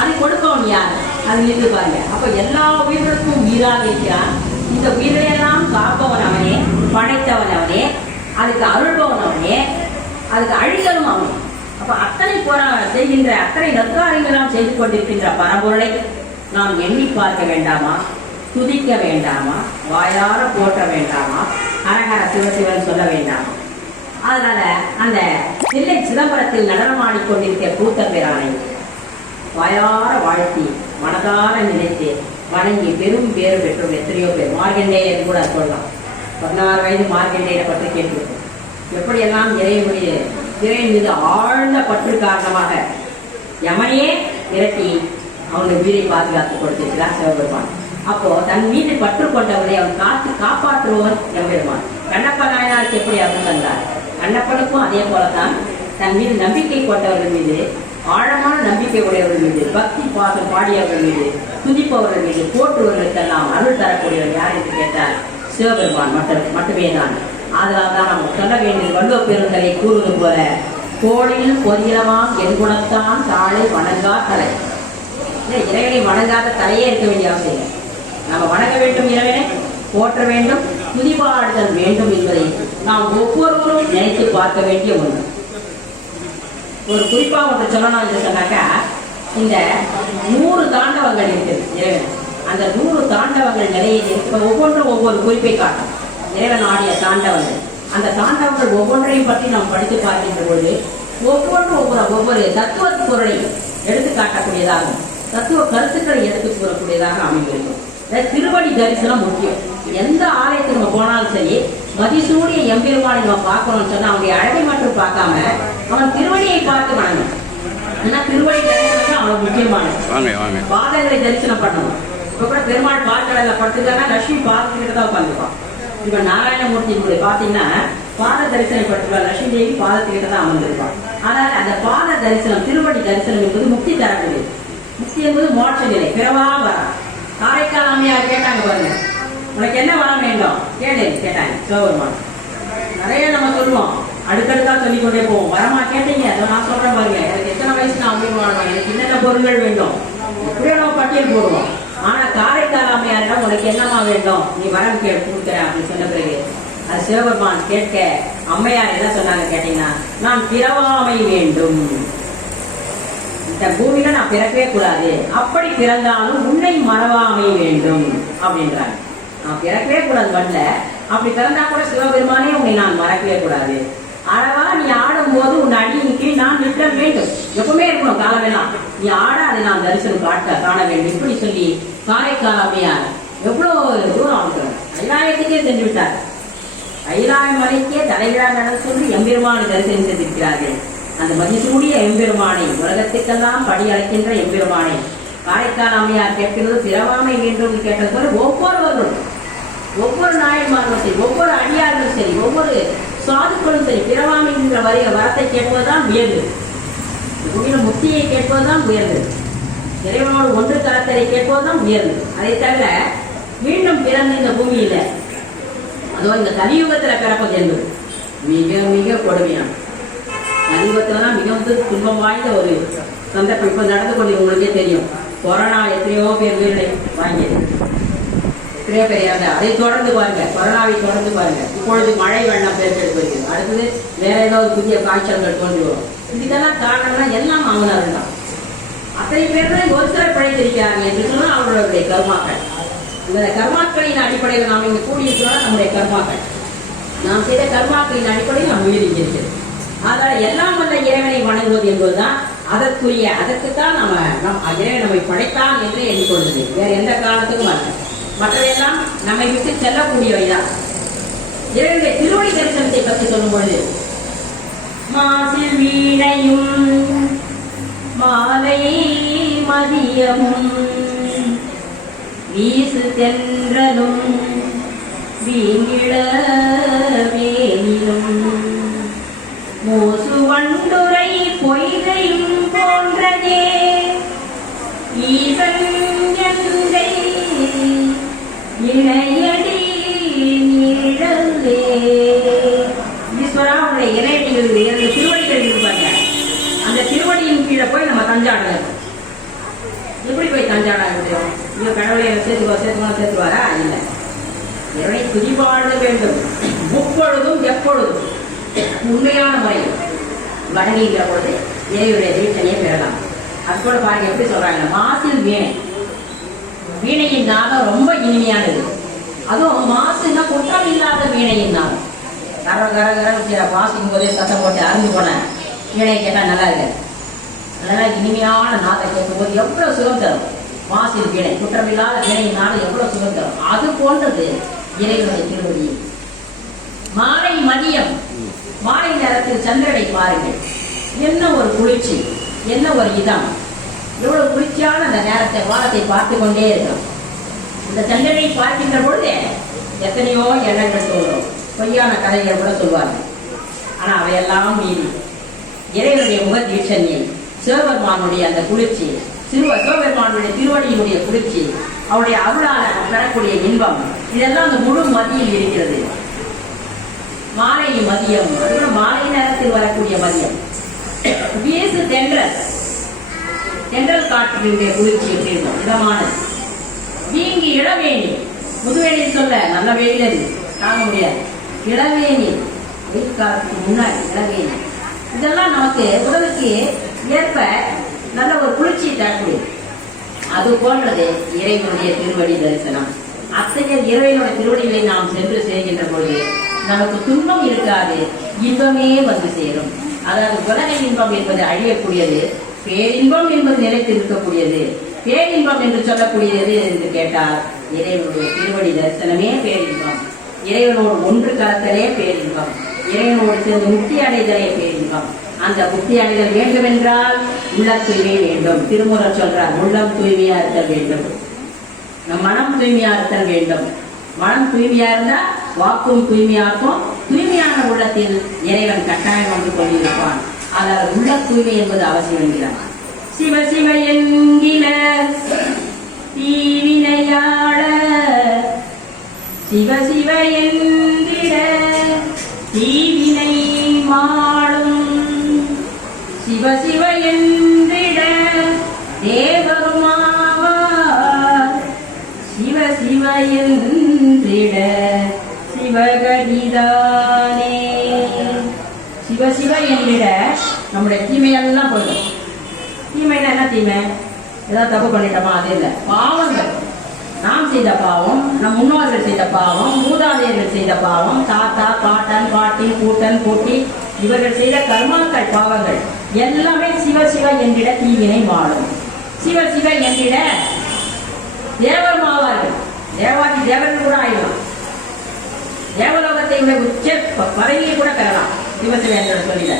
அது கொடுப்பவன் யார்? அது இருந்து பாருங்க. அப்ப எல்லா உயிர்களுக்கும் உயிராக இருக்கிறான். இந்த உயிரையெல்லாம் காப்பவன் அவனே, படைத்தவன் அவனே, அதுக்கு அருள்பவன் அவனே, அதுக்கு அழித்தலும் அவனே. அப்ப அத்தனை செய்கின்ற அத்தனை நற்காரியங்களாம் செய்து கொண்டிருக்கின்ற பரம்பொருளை நாம் எண்ணி பார்க்க வேண்டாமா? துதிக்க வேண்டாமா? வாயார போற்ற வேண்டாமா? ஹரஹர சிவசிவன் சொல்ல வேண்டாமா? அதனால அந்த தில்லை சிதம்பரத்தில் நடனமாடிக்கொண்டிருக்கிற கூத்தர் பிரானை வாயார வாழ்த்தி மனதார நினைத்து வணங்கி பெரும் பேறு பெற்றோம் எத்தனையோ பேர். மார்கண்டேயர் கூட சொல்லலாம். 16 வயது மார்கண்டேயரை பற்றி கேட்டிருக்கோம். எப்படியெல்லாம் இறைவன் மீது ஆழ்ந்த பற்று காரணமாக யமனையே விரட்டி அவனுடைய உயிரை பாதுகாத்து கொடுத்திருக்கிறார் சிவபெருமான். அப்போ தன் மீது பற்று கொண்டவரை அவன் காப்பாற்றுவன் எம்பெருமான். கண்ணப்ப நாயனாருக்கு எப்படி அருள் தந்தார், கண்ணப்பனுக்கும் அதே போலதான் தன் மீது நம்பிக்கை கொண்டவர்கள் மீது, ஆழமான நம்பிக்கை உடையவர்கள் மீது, பக்தி பாசம் பாடியவர்கள் மீது, துதிப்பவர்கள் மீது, போற்றுவர்களுக்கெல்லாம் அருள் தரக்கூடியவர் யார் என்று கேட்டால் சிவபெருமான் மட்டுமே தான். அதனால் தான் நம்ம சொல்ல வேண்டியது வள்ளுவ பெருந்தலை கூறுவது போல, கோழியில் பொதியலமாம் என் குணத்தான் தாளை வணங்கா தலை. இறைவனை வணங்காத தலையே இருக்க வேண்டிய அவசியம். நம்ம வணங்க வேண்டும், இறைவனை போற்ற வேண்டும், துதிபாடுதல் வேண்டும் என்பதை நாம் ஒவ்வொருவரும் நினைத்து பார்க்க வேண்டிய ஒன்று. ஒரு குறிப்பா ஒன்று சொல்லணும் என்று சொன்னாக்கா, இந்த 100 தாண்டவங்கள் இருக்குது இறைவன். அந்த 100 தாண்டவங்கள் நிலையில் ஒவ்வொன்றும் ஒவ்வொரு குறிப்பை காட்டும். இறைவன் ஆடிய தாண்டவங்கள், அந்த தாண்டவங்கள் ஒவ்வொன்றையும் பற்றி நாம் படித்து பார்க்கின்ற பொழுது ஒவ்வொன்றும் ஒவ்வொரு தத்துவ பொருளை எடுத்து காட்டக்கூடியதாகும், தத்துவ கருத்துக்களை எடுத்து கூறக்கூடியதாக அமைந்திருக்கும். திருவடி தரிசனம் முக்கியம். எந்த ஆலயத்துக்கு நம்ம போனாலும் சரி, மதிசூடிய எம்பெருமானை நம்ம பார்க்கணும்னு சொன்னா அவனுடைய அழகை மட்டும் பார்க்காம அவன் திருவடியை பார்த்து வணங்கணும். ஏன்னா திருவடி தரிசனம் அவனுக்கு முக்கியமானது. பாதங்களை தரிசனம் பண்ணணும். இப்ப கூட பெருமாள் பார்க்கடல படுத்துக்கானா லட்சுமி பாதத்துக்கிட்ட தான் உட்காந்துருப்பான். இப்ப நாராயணமூர்த்தி பாத்தீங்கன்னா பாத தரிசனம் படுத்துவா, லட்சுமி தேவி பாதத்துக்கிட்ட தான் அமர்ந்திருப்பான். ஆனால் அந்த பாத தரிசனம், திருவடி தரிசனம் என்பது முக்தி தரக்கூடியது. முக்தி என்பது மோட்ச நிலை, பிறவா வரா. காரைக்கால் அம்மையார் கேட்டாங்க பாருங்க, உனக்கு என்ன வரம் வேண்டும் கேளு கேட்டாங்க சிவபெருமான். நிறைய நம்ம சொல்லுவோம், அடுக்கடுக்கா சொல்லிக் கொண்டே போவோம். வரமா கேட்டீங்க, நான் சொல்றேன் பாருங்க, எனக்கு எத்தனை வயசு நான் உயிர் வாழணும், எனக்கு என்னென்ன பொருள்கள் வேண்டும், இப்படியே நம்ம பட்டியல் போடுவோம். ஆனா காரைக்கால் அம்மையார்னா உனக்கு என்னமா வேண்டும், நீ வரம் கொடுக்குறேன் அப்படின்னு சொன்ன பிறகு அது சிவபெருமான் கேட்க அம்மையார் என்ன சொன்னாங்க கேட்டீங்கன்னா, நான் பிறவாமை வேண்டும், இந்த பூமியில நான் பிறக்கவே கூடாது, அப்படி பிறந்தாலும் உன்னை மறவாமை வேண்டும் அப்படின்றாங்க. நான் பிறக்கவே கூடாது வரல, அப்படி பிறந்தா கூட சிவபெருமானே உன்னை நான் மறக்கவே கூடாது, அளவா நீ ஆடும் போது உன் அடியின் கீழ் நான் நிற்க வேண்டும், எப்பவுமே இருக்கணும் காலமெல்லாம், நீ ஆட அதை நான் தரிசனம் காண வேண்டும் இப்படி சொல்லி காரைக்கால் அம்மையார் எவ்வளவு தூரம் இருக்கிறார், கைலாயத்துக்கே சென்று விட்டார். கைலாய மலைக்கே தலைவிழா நடந்து சொல்லி எம்பெருமானை தரிசனம் செய்திருக்கிறார்கள். அந்த மதிசூடிய எம்பெருமானை, உலகத்துக்கெல்லாம் படி அழைக்கின்ற எம்பெருமானை காரைக்கால் அம்மையார் கேட்கிறது பிறவாமை வேண்டும் கேட்டது போல ஒவ்வொருவரும், ஒவ்வொரு நாயன்மார்களும் சரி, ஒவ்வொரு அடியார்களும் சரி, ஒவ்வொரு சாதுக்களும் சரி, பிறவாமை என்ற வரத்தை கேட்பதுதான் உயர்வு, முக்தியை கேட்பதுதான் உயர்வு, இறைவனோடு ஒன்று கலத்தலை கேட்பதுதான் உயர்வு. அதை தவிர மீண்டும் பிறந்த இந்த பூமியில அதோ இந்த கலியுகத்துல பிறப்பது என்பது மிக மிக கொடுமையான, கலியுகத்துலதான் மிகவும் துன்பம் வாய்ந்த ஒரு சந்தர்ப்பம் இப்ப நடந்து கொண்டு உங்களுக்கே தெரியும். கொரோனா எத்தனையோ பேர் உயிரிழை வாங்கியது, எத்தனையோ பேர் இறந்த, அதை தொடர்ந்து பாருங்க, கொரோனாவை தொடர்ந்து பாருங்க, இப்பொழுது மழை வெள்ளம் பெருக்கெடுத்து வருகிறது, அடுத்தது வேற ஏதாவது புதிய காய்ச்சல்கள் தோன்றி வரும். இதுக்கெல்லாம் காரணம்னா எல்லாம் அவங்களால தான். அத்தனை பேர் ஒரு சிலர் படைத்திருக்கிறார்கள் என்று சொன்னால் அவர்களுடைய கர்மாக்கள். இந்த கர்மாக்களின் அடிப்படையில் நாம் இங்கு கூடியிருக்கிறோம், நம்முடைய கர்மாக்கள், நாம் செய்த கர்மாக்களின் அடிப்படையில் நாம் உயிர் இருக்கிறது. அதனால எல்லாம் வந்த இறைவனை வணங்குவது என்பதுதான் அதற்குத்தான் நம் இறைவன் நம்மை படைத்தான் என்று எண்ணிக்கொள்வது, வேற எந்த காரணத்துக்கும் அல்ல. மற்றவையெல்லாம் நம்மை விட்டு செல்லக்கூடியவைதான். இறைவனுடைய திருவடி தரிசனத்தை பற்றி சொல்லும் பொழுது, மாசில் வீணையும் மாலை மதியமும் வீசு தென்றலும் வீங்கிட வேணிலும் மூசு வண்டுரை பொய்கையும் போன்றதே ஈசன் எந்தை இணையடி நீழலே. ஈஸ்வரா உடைய இணையடிகள் 2 திருவடிகள் இருப்பாங்க, அந்த திருவடியின் கீழே போய் நம்ம தஞ்சாடுறது. எப்படி போய் தஞ்சாட முடியும்? இங்க கடவுளை சேர்த்துவாரா? இல்லை, இறைவனை துதிபாட வேண்டும் முப்பொழுதும் எப்பொழுதும் உண்மையான முறையில் வணங்குகின்ற பொழுது இறைவனுடைய தீட்சணையை பெறலாம். அது கூட பாருங்க எப்படி சொல்றாங்க, மாசில் வீணை, வீணையின் நாதம் ரொம்ப இனிமையானது, அதுவும் மாசுன்னா குற்றம் இல்லாத வீணையின் நாதம். கர கர கர வாசிக்கும் போதே சத்தம் போட்டு அருந்து போன வீணை கேட்டா நல்லா இருக்கு, அதனால இனிமையான நாதை கேட்கும் போது எவ்வளவு சுகம் தரும். மாசில் வீணை, குற்றமில்லாத வீணையின் நாதம் எவ்வளவு சுகம் தரும். அது போன்றது இறைவனுடைய திருவடி. மாலை மதியம், மாலை நேரத்தில் சந்திரனை பாருங்கள், என்ன ஒரு குளிர்ச்சி, என்ன ஒரு இதம், எவ்வளவு குளிர்ச்சியான அந்த நேரத்தை வானத்தை பார்த்து கொண்டே இருக்கும். இந்த சந்திரனை பார்க்கின்ற பொழுது எத்தனையோ எண்ணங்கள் தோன்றும், பொய்யான கதைகள் கூட சொல்வார்கள். ஆனா அவையெல்லாம் மீறி இறைவனுடைய முக தீட்சணியை, சிவபெருமானுடைய அந்த குளிர்ச்சி, சிவபெருமானுடைய திருவடியினுடைய குளிர்ச்சி, அவருடைய அருளான பெறக்கூடிய இன்பம், இதெல்லாம் அந்த முழு மதியில் இருக்கிறது. மாலை மதியம், மாலை நேரத்தில் வரக்கூடிய மதியம், வீசு தென்றல், தென்றல் காற்றினுடைய குளிர்ச்சி எப்படி இருக்கும், இதமானது. வீங்கி இளவேணி, முதுவேணின்னு சொல்ல நல்ல வெயில் அது தாங்க முடியாது, இளவேணி, வெயில் காலத்துக்கு முன்னாடி இளவேணி, இதெல்லாம் நமக்கு உடலுக்கு ஏற்ப நல்ல ஒரு குளிர்ச்சியை தரக்கூடியது. அது போன்றது இறைவனுடைய திருவடி தரிசனம். அத்தகைய இறைவனுடைய திருவடிகளை நாம் சென்று செய்கின்ற பொழுது நமக்கு துன்பம் இருக்காது, இன்பமே வந்து சேரும். அதாவது உலக இன்பம் என்பது அழியக்கூடியது, பேரின்பம் என்பது நிலைத்து இருக்கக்கூடியது. பேரின்பம் என்று சொல்லக்கூடியது என்று கேட்டால் இறைவனுடைய திருவடி தரிசனமே பேரின்பம், இறைவனோடு ஒன்று கலத்தலே பேரின்பம், இறைவனோடு சேர்ந்து முக்தி அடைதலே பேரின்பம். அந்த முக்தி அடைதல் வேண்டும் என்றால் உள்ள தூய்மை வேண்டும். திருமுறை சொல்றார், உள்ளம் தூய்மையா இருத்தல் வேண்டும், நம் மனம் தூய்மையா இருத்தல் வேண்டும். மனம் தூய்மையா இருந்தா வாக்கும் தூய்மையா இருக்கும், தூய்மையான உள்ளத்தில் இறைவன் கட்டாயம் வந்து கொண்டிருப்பான். அதாவது உள்ள தூய்மை என்பது அவசியம் என்கிறார். சிவ சிவ என்கிற தீவினையாள சிவ சிவ என்றிட தீவினை மாளும் சிவ சிவ என்றிட தேவருமாவார் சிவ சிவ என்றிட சிவகதிதானே. சிவ சிவ என்றிட நம்முடைய தீமையெல்லாம் போயிடும். தீமைன்னா என்ன தீமை? ஏதாவது தப்பு பண்ணிட்டோமா? அது இல்லை, பாவங்கள். நாம் செய்த பாவம், நம் முன்னோர்கள் செய்த பாவம், மூதாதையர்கள் செய்த பாவம், தாத்தா பாட்டன் பாட்டி கூட்டன் கூட்டி இவர்கள் செய்த கர்மாக்கள் பாவங்கள் எல்லாமே சிவ சிவ என்றிட தீவினை மாறும். சிவ சிவ என்றிட தேவமாவார்கள். தேவாதி தேவர்கள் கூட ஆயிடலாம். தேவலோகத்தை உச்ச பதவியை கூட பெறலாம் சிவசிவ என்ற சொல்லிட.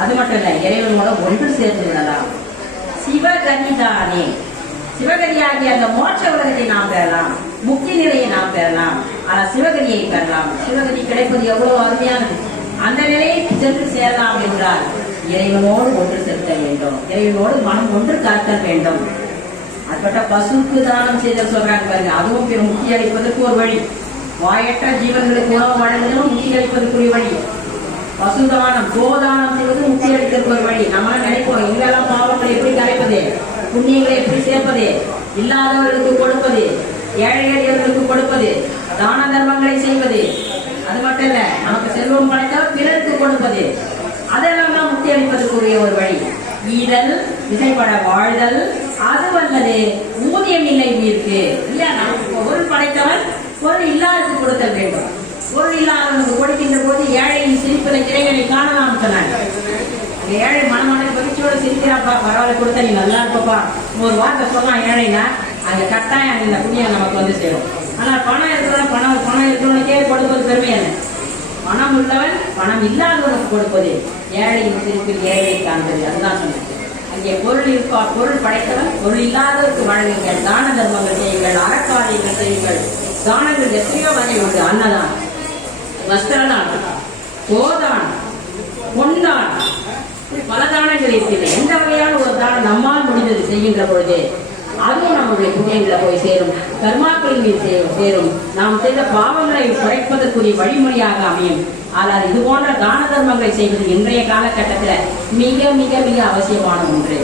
அது மட்டும் இல்லை, இறைவனோட ஒன்று சேர்ந்து விடலாம். சிவகதிதானே, சிவகதியாகிய அந்த மோட்ச உலகத்தை நாம் பெறலாம், முக்தி நிலையை நாம் பெறலாம். ஆனால் சிவகதியை பெறலாம். சிவகதி கிடைப்பது எவ்வளவு அருமையானது. அந்த நிலையை சென்று சேரலாம் என்றால் இறைவனோடு ஒன்று செலுத்த வேண்டும், இறைவனோடு மனம் ஒன்று காத்தல் வேண்டும். அதுபட்ட பசுக்கு தானம் செய்தல் சொல்றாங்க பாருங்க, அதுவும் பிற முக்தி அளிப்பதற்கு ஒரு வழி. வாயற்ற ஜீவன்களுக்கு உணவு வழங்குவதும் முக்தி அளிப்பதற்குரிய வழி. பசுதானம் கோதானம் செய்வது முக்தி அளிப்பதற்கு ஒரு வழி. நம்மளாம் நினைப்போம், இங்கெல்லாம் பாவங்களை எப்படி கரைப்பது, புண்ணியங்களை எப்படி சேர்ப்பது, இல்லாதவர்களுக்கு கொடுப்பது, ஏழை எளியவர்களுக்கு கொடுப்பது, தான தர்மங்களை செய்வது. அது மட்டும் இல்ல, நமக்கு செல்வம் படைத்தால் பிறருக்கு கொடுப்பது, அதெல்லாம் தான் முக்தி அளிப்பதற்குரிய ஒரு வழி. ஈதல், இசைப்பட வாழ்தல், அது வல்லது ஊதியம் இல்லை உயிருக்கு. இல்ல, நமக்கு பொருள் படைத்தவன் பொருள் இல்லாதது கொடுத்தல் வேண்டும். பொருள் இல்லாதவனுக்கு கொடுக்கின்ற போது ஏழையின் சிரிப்பதை இறைவனை காணலாம் சொன்னாங்க. ஏழை மனமான மகிழ்ச்சியோட சிரிக்கிறாப்பா, பரவாயில்ல கொடுத்த நீ நல்லா இருப்பப்பா, ஒரு வார்த்தை சொல்லலாம் ஏழைனா அந்த கட்டாயம் இந்த புண்ணியம் நமக்கு வந்து சேரும். ஆனா பணம் இருக்கிறவன் பணம் இருக்கிறவனுக்கே கொடுப்பது பெருமையான. பணம் உள்ளவன் பணம் இல்லாதவனுக்கு கொடுப்பது ஏழையின் சிரிப்பில் ஏழை காண்பது. அதுதான் சொன்னேன். அங்கே பொருள் இருப்பா, பொருள் படைத்தவன் பொருள் இல்லாதவருக்கு வழங்குங்கள், தான தர்மங்கள் செய்யுங்கள், அறக்காரியங்கள் செய்யுங்கள். தானங்கள் எத்தனையோ வகை உண்டு. அன்னதான், வஸ்திரதானம், கோதானம், பொன்தானம், பல தானங்கள் இருக்கிறது. எந்த வகையான ஒரு தானம் நம்மால் முடிந்தது செய்கின்ற பொழுது அதுவும் நம்முடைய புண்ணியங்களை போய் சேரும், கர்மாக்களின் மீது சேரும், நாம் செய்த பாவங்களை குறைப்பதற்குரிய வழிமுறையாக அமையும். ஆனால் இது போன்ற தான தர்மங்களை செய்வது இன்றைய காலகட்டத்தில் மிக மிக மிக அவசியமான ஒன்று.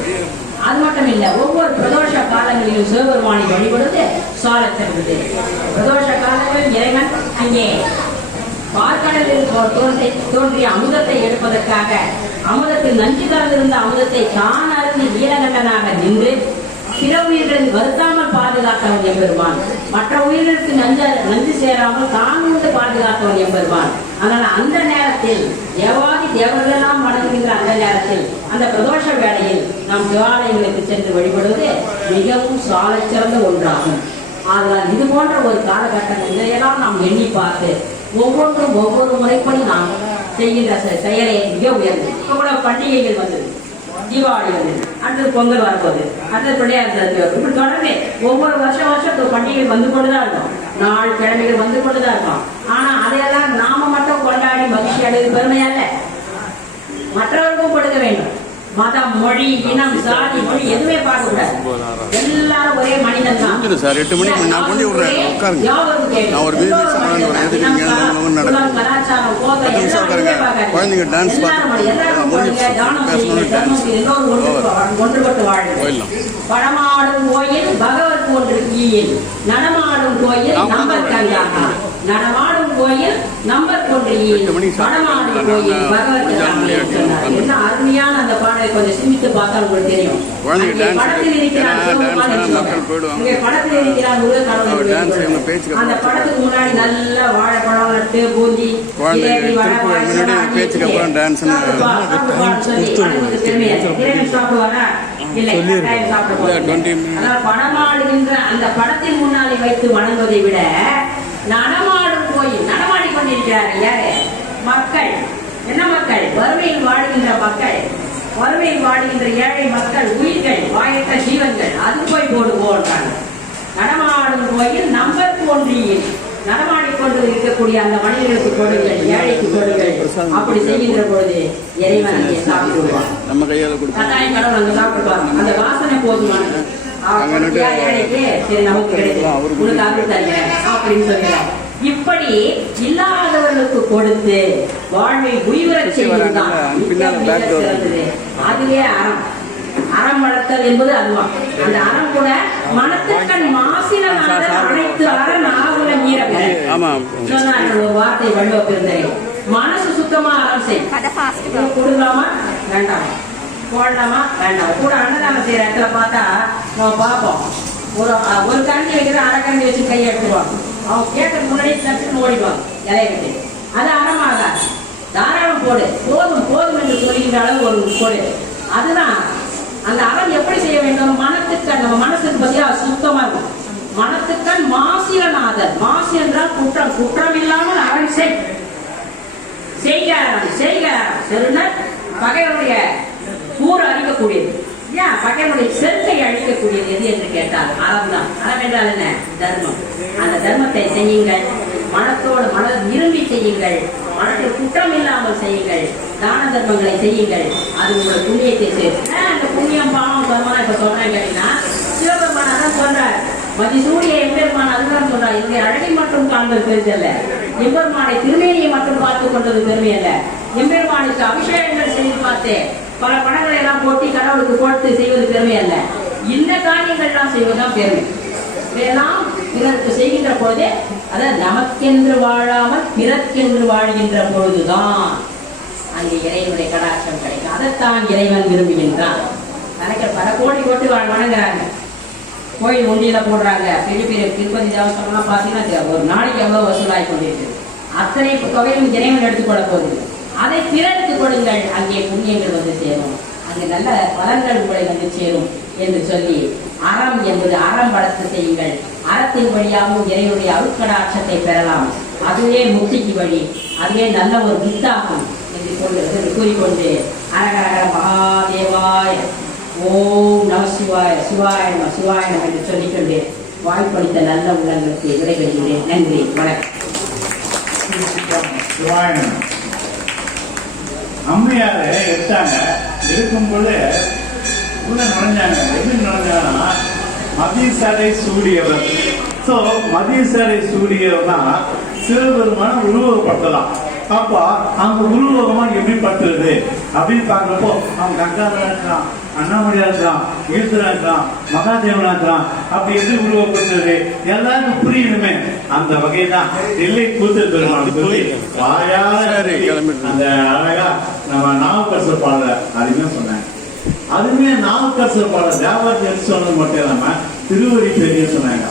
அது மட்டும் இல்ல, ஒவ்வொரு பிரதோஷ காலங்களிலும் சிவபெருமானை வழிபடுவது சாலச் சிறந்தது. பிரதோஷ காலங்களில் இறைவன் அங்கே பார்க்கடலில் தோன்றிய அமுதத்தை எடுப்பதற்காக அமுதத்தில் நஞ்சு கலந்திருந்த அமுதத்தை தான் அருந்தி வீரகண்டனாக நின்று பிற உயிர்களில் வருத்தாமல் பாதுகாத்தவன் எம்பெருமான். மற்ற உயிர்களுக்கு நஞ்சு சேராமல் தான் உண்டு பாதுகாத்தவன் எம்பெருமான். அதனால் அந்த நேரத்தில் தேவாதி தேவர்களெல்லாம் வணங்குகின்ற அந்த நேரத்தில் அந்த பிரதோஷ வேளையில் நாம் சிவாலயங்களுக்கு சென்று வழிபடுவது மிகவும் சாலச் சிறந்த ஒன்றாகும். அதனால் இது போன்ற ஒரு காலகட்டங்கள் இதையெல்லாம் நாம் எண்ணி பார்த்து ஒவ்வொன்றும் ஒவ்வொரு முறைப்படி நாம் செய்கின்ற செயலை மிக உயர்ந்து கூட பண்டிகைகள் வந்தது, தீபாவளி வந்தது, அடுத்தது பொங்கல் வரப்போகுது, அடுத்தது பிள்ளையார் சதுர்த்தி வரும். இப்படி தொடர்ந்து ஒவ்வொரு வருஷம் பண்டிகை வந்து கொண்டுதான் இருக்கும், நாள் கிழமைகள் வந்து கொண்டுதான் இருக்கும். ஆனா அதையெல்லாம் நாம மட்டும் கொண்டாடி மகிழ்ச்சி அடைவது பெருமையா இல்ல, மற்றவர்களுக்கும் கொடுக்க வேண்டும். மதம், மொழி, இனம், சாதி, மொழி எதுவுமே பார்க்க கூடாது. எல்லாரும் ஒரே மனிதன் தான். சார் 8 மணிக்கு நான் கொண்டு விடுறேன், உட்காருங்க. நான் ஒரு வீடு கலாச்சாரம், குழந்தைங்க டான்ஸ் ஒன்றுபட்டு வாழ்க்கை. படமாடும் கோயில் பகவத் போன்று கீயில், நடமாடும் கோயில் நம்பர் கங்காகா, நடமாடும் கோயில் நம்பர் போன்று படமாடும் கோயில் பகவத். என்ன அருமையான அந்த பாடலை கொஞ்சம் சிந்தித்து பார்த்தா உங்களுக்கு தெரியும். படத்தில் இருக்கிறார் அந்த படத்துக்கு முன்னாடி நல்ல வாழைப்பழம் நட்டு பூந்தி சாப்பிடுவாரா? படமாடுகின்ற அந்த படத்தின் முன்னாலே வைத்து வணங்குவதை விட நடமாடும் கோயில் நடமாடி கொண்டிருக்கிறார் யாரு? மக்கள். என்ன மக்கள்? வறுமையில் வாடுகின்ற மக்கள், வறுமையில் வாடுகின்ற ஏழை மக்கள், உயிர்கள், வாயற்ற ஜீவன்கள். அது போய் போடுவோன்றாங்க. நடமாடும் கோயில் நம்பர் போன்றியில் நடமாடிக்கொண்டு இருக்கக்கூடிய அந்த மனிதர்களுக்கு கொடுங்கள், ஏழைக்கு கொடுங்கள். அப்படி செய்கின்ற பொழுது இறைவன் அங்கே சாப்பிடுவான். நம்ம கையால கட்டாயம் கடவுள் அங்கே சாப்பிடுவாங்க. அந்த வாசனை போதுமானது. சொல்லியா ஏழைக்கு சரி நமக்கு கிடைக்கும் உனக்கு அருள் தருகிறேன் அப்படின்னு சொல்லிடுறாங்க. இப்படி இல்லாதவர்களுக்கு கொடுத்து வாழ்வை உயிரச் செய்வதுதான் மிக மிக சிறந்தது. அதுவே அறம். அறம் வளர்த்தல் என்பது அதுதான். அந்த அறம் கூட மனத்துக்கண் மாசினாத அனைத்து அறம் ஆகுல மீறவில்லை சொன்னார்கள். ஒரு வார்த்தை வள்ளுவ பெருந்தகை, மனசு சுத்தமா அறம் செய். கொடுக்கலாமா வேண்டாம், போடலாமா வேண்டாம். கூட அன்னதானம் செய்யற இடத்துல பார்த்தா நம்ம பார்ப்போம், ஒரு கரண்டி வைக்கிற அரை கரண்டி வச்சு கையை எடுத்துருவாங்க. அவங்க கேட்கறதுக்கு முன்னாடி தட்டுன்னு ஓடிடுவாங்க இலைய விட்டு. அது அறமாகாது. தாராளம் போடு, போதும் போதும் என்று சொல்லுகின்ற அளவு ஒரு போடு. அதுதான் அந்த அறம். எப்படி செய்ய வேண்டும்? மனத்துக்கண், நம்ம மனசுக்கு பத்தியா சுத்தமா இருக்கும். மனத்துக்கண் மாசிலநாதர். மாசு என்றால் குற்றம். குற்றம் இல்லாமல் அறம் செய்க பகைவனுடைய கூறு அழிக்கக்கூடியது. ஏன் பகைவனுடைய செருக்கை அழிக்கக்கூடியது எது என்று கேட்டால் அறம் தான். அறம் என்றால் என்ன? தர்மம். அந்த தர்மத்தை செய்யுங்கள். மனத்தோடு மனம் விரும்பி செய்யுங்கள். மனத்தில் குற்றம் இல்லாமல் செய்யுங்கள். தான தர்மங்களை செய்யுங்கள். அது உங்களை புண்ணியத்தை சேர்த்து. அந்த புண்ணியம் பாவம் தர்மம் இப்ப சொல்றேன் கேட்டீங்கன்னா, சிவபெருமான் அதான் சொல்றார். மதிசூடிய எம்பெருமான் அதுதான் சொல்றார். இவங்க அழகை மட்டும் காண்பது பெருதல்ல, எம்பெருமானை திருமேனியை மட்டும் பார்த்துக் கொண்டது பெருமை அல்ல. எம்பெருமானுக்கு அபிஷேகங்கள் செய்து பார்த்து பல படங்களை எல்லாம் போட்டி கடவுளுக்கு போட்டு செய்வது பெருமை அல்ல. இந்த காரியங்கள் எல்லாம் செய்வதுதான் பெருமை. இதெல்லாம் பிறருக்கு செய்கின்ற பொழுதே, அதாவது நமக்கென்று வாழாமல் பிறர்க்கென்று வாழ்கின்ற பொழுதுதான் அங்கே இறைவனுடைய கடாட்சம் கிடைக்கும். அதைத்தான் இறைவன் விரும்புகின்றான். எனக்கு பல கோடி போட்டு வணங்குறாங்க, கோயில் ஒண்டியில போடுறாங்க. பெரிய பெரிய திருப்பதி தேவஸ்தானம் பார்த்தீங்கன்னா ஒரு நாளைக்கு எவ்வளவு வசூலாகி கொண்டிருக்கு. அத்தனை தொகையும் இறைவன் எடுத்துக்கொள்ள போகுது. அதை பிறருக்கு கொடுங்கள், அங்கே புண்ணியங்கள் வந்து சேரும், அங்கே நல்ல பலன்கள் உங்களை வந்து சேரும் என்று சொல்லி, அறம் என்பது அறம் வளர்த்து செய்யுங்கள். அறத்தின் வழியாகவும் இறைவனுடைய அருட்கடாட்சத்தை பெறலாம். அதுவே முக்திக்கு வழி, அதுவே நல்ல ஒரு வித்தாகும் என்று கூறிக்கொண்டு அரகர மகாதேவாய ஓம் நம சிவாய சிவாய நம சிவாய நம என்று சொல்லிக்கொண்டு வாய்ப்பளித்த நல்ல உள்ளங்களுக்கு விடைபெறுகிறேன். நன்றி, வணக்கம். அம்மையார எடுத்தாங்க. இருக்கும்போது உள்ள நுழைஞ்சாங்க. எப்படி நுழைஞ்சாங்கன்னா, மதிசடை சூடியவர். ஸோ மதிசடை சூடியவர்னா சிவபெருமான உருவப்படுத்தலாம். அப்போ அந்த உருவகமா எப்படி படுத்துறது அப்படின்னு பார்க்குறப்போ, அவன் கங்காதரா இருக்கான், அண்ணாமலையா இருக்கான், ஈஸ்வரா இருக்கான், மகாதேவனா இருக்கான், அப்படி எப்படி உருவப்படுத்துறது எல்லாருக்கும் புரியணுமே. அந்த வகைதான் நெல்லை கூத்தல் பெருமாள் சொல்லி வாயால அந்த அழகா நம்ம நாவுக்கரசர் பாடல அதுமே சொன்னாங்க. அதுமே நாவுக்கரசர் பாடல தேவத்தை எடுத்து சொன்னது மட்டும் இல்லாம திருவடி பெரிய சொன்னாங்க.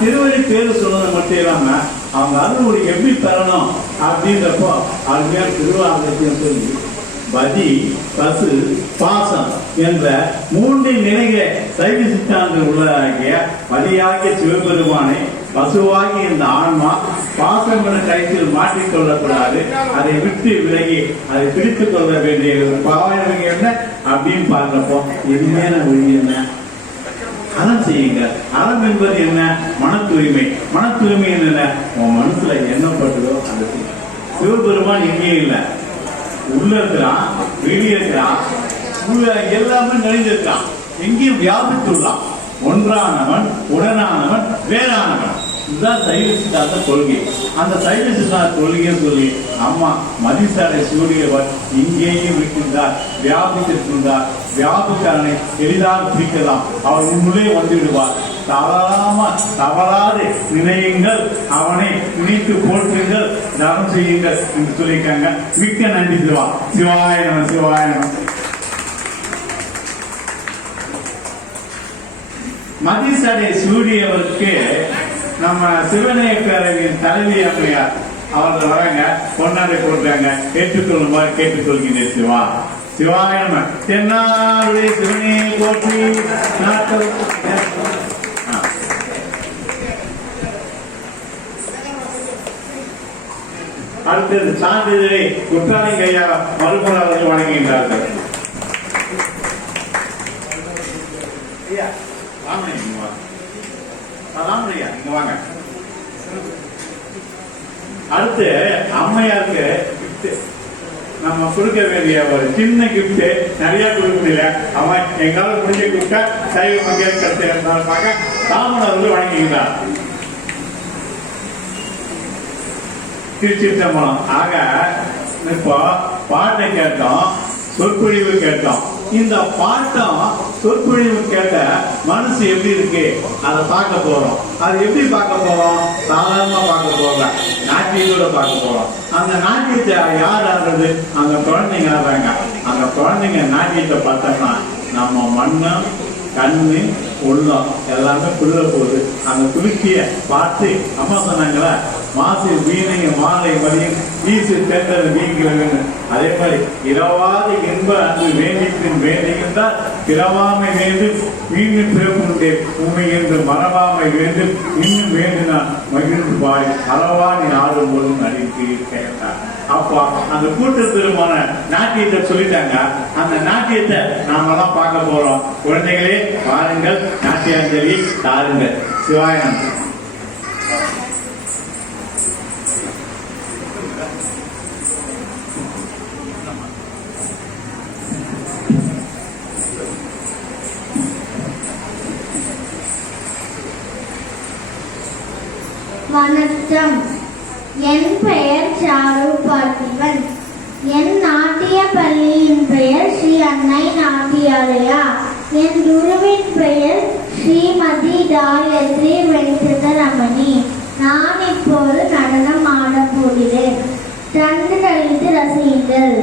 திருவடி பேரு சொன்னது மட்டும் இல்லாம அவங்க அருள் எப்படி பெறணும் அப்படின்றப்போ அருமையா திருவாரூரத்தையும் சொல்லி பதி, பசு, பாசம் என்ற மூன்றின் நிலைய சைவ சித்தாந்தம் உள்ளதாகிய பதியாகிய சிவபெருமானை பசுவாகி இந்த ஆன்மா பாசம் என்ற கைத்தில் மாற்றிக்கொள்ளக்கூடாது. அதை விட்டு விலகி அதை பிடித்துக் கொள்ள வேண்டிய பாவனை என்ன அப்படின்னு பார்க்கிறப்போ எளிமையான வழி என்ன? அறம் செய்யுங்க. அறம் என்பது என்ன? மன தூய்மை. மன தூய்மை என்ன? உன் மனசுல எண்ணப்பட்டதோ அந்த சிவபெருமான் எங்கேயும் இல்லை, உள்ள இருக்கிறான், வெளியே இருக்கிறான், எல்லாமே நிறைந்திருக்கான், எங்கேயும் வியாபித்துள்ளான். ஒன்றானவன், உடனானவன், வேறானவன். இதுதான் சைவ சித்தாந்த கொள்கை. அந்த சைவ சித்தாந்த கொள்கையை சொல்லி அம்மா மதிசாரை சூடியவர் இங்கேயும் இருக்கின்றார், வியாபித்திருக்கின்றார். வியாபிக்காரனை எளிதாக பிரிக்கலாம். அவர் முன்னே வந்து விடுவார். தவறாது நினையுங்கள், அவனை நினைத்து போற்றுங்கள், தவம் செய்யுங்கள் என்று சொல்லியிருக்காங்க. மிக்க நன்றி சிவா. சிவாய நம, சிவாய நம. மதிசடை சூடியவருக்கு நம்ம சிவனைய பேரவையின் தலைவி அம்மையார் அவர்கள் வராங்க, பொன்னாடை கொடுக்குறாங்க. கேட்டுக்கொள்ளுமாறு கேட்டுக்கொள்கின்றேன். சிவா சிவாய நம. தென்னாருடைய சிவனே போற்றி. அடுத்தது சான்றிதழை குற்றாலிங்க ஐயா மறுமுறை அவர்கள் வழங்குகின்றார்கள். அடுத்து அம்மையாருக்கு நம்ம நம்ம கொடுக்க வேண்டிய ஒரு சின்ன கிஃப்ட் நிறைய கொடுக்க முடியல. அவன் எங்கால முடிஞ்ச கிஃப்டா சைவ மக்கள் கருத்து தாமனை வந்து வழங்குகிறார். திருச்சிற்றம்பலம். ஆக இப்போ பாட்டை கேட்டோம், சொற்பொழிவு கேட்டோம். இந்த பாட்டம் சொற்பொழிவு கேட்ட மனசு எப்படி இருக்கு அதை பார்க்க போறோம். அது எப்படி பார்க்க போறோம்? சாதாரணமா பார்க்க போறோம், நாட்டியத்தோட பார்க்க போறோம். அந்த நாட்டியத்தை யார் ஆடுறது? அந்த குழந்தைங்க ஆடுறாங்க. அந்த குழந்தைங்க நாட்டியத்தை பார்த்தோம்னா நம்ம மண்ணம் கண்ணு உள்ளம் எல்லாமே குளிர போகுது. அந்த குளிர்ச்சிய பார்த்து அம்மா சொன்னாங்களா, மாசு வீணை மாலை மதியம் வீசு தேர்தல் வீங்கிறது. அதே மாதிரி இரவாத இன்ப அன்பு வேண்டிப்பின் வேண்டுகின்றால் பிறவாமை வேண்டும் மீண்டும் பிறப்புண்டே உண்மை என்று மரபாமை வேண்டும் இன்னும் வேண்டினான் மகிழ்ந்து பாய் அளவா நீ ஆடும் போது நடித்து கேட்டார். அப்பா அந்த கூட்டு திருமான நாட்டியத்தை சொல்லிட்டாங்க. அந்த நாட்டியத்தை நாமெல்லாம் பார்க்க போறோம். குழந்தைகளே பாருங்கள், நாட்டியாஞ்சலி தாருங்கள். சிவாயனம். வணக்கம். என் பெயர் சாரு பார்த்திபன். என் நாட்டிய பள்ளியின் பெயர் ஸ்ரீ அன்னை நாட்டியாலயா. என் குருவின் பெயர் ஸ்ரீமதி காயத்ரி வெங்கடரமணி. நான் இப்போது நடனம் ஆடப் போகிறேன். கண்டு கழித்து ரசியுங்கள்.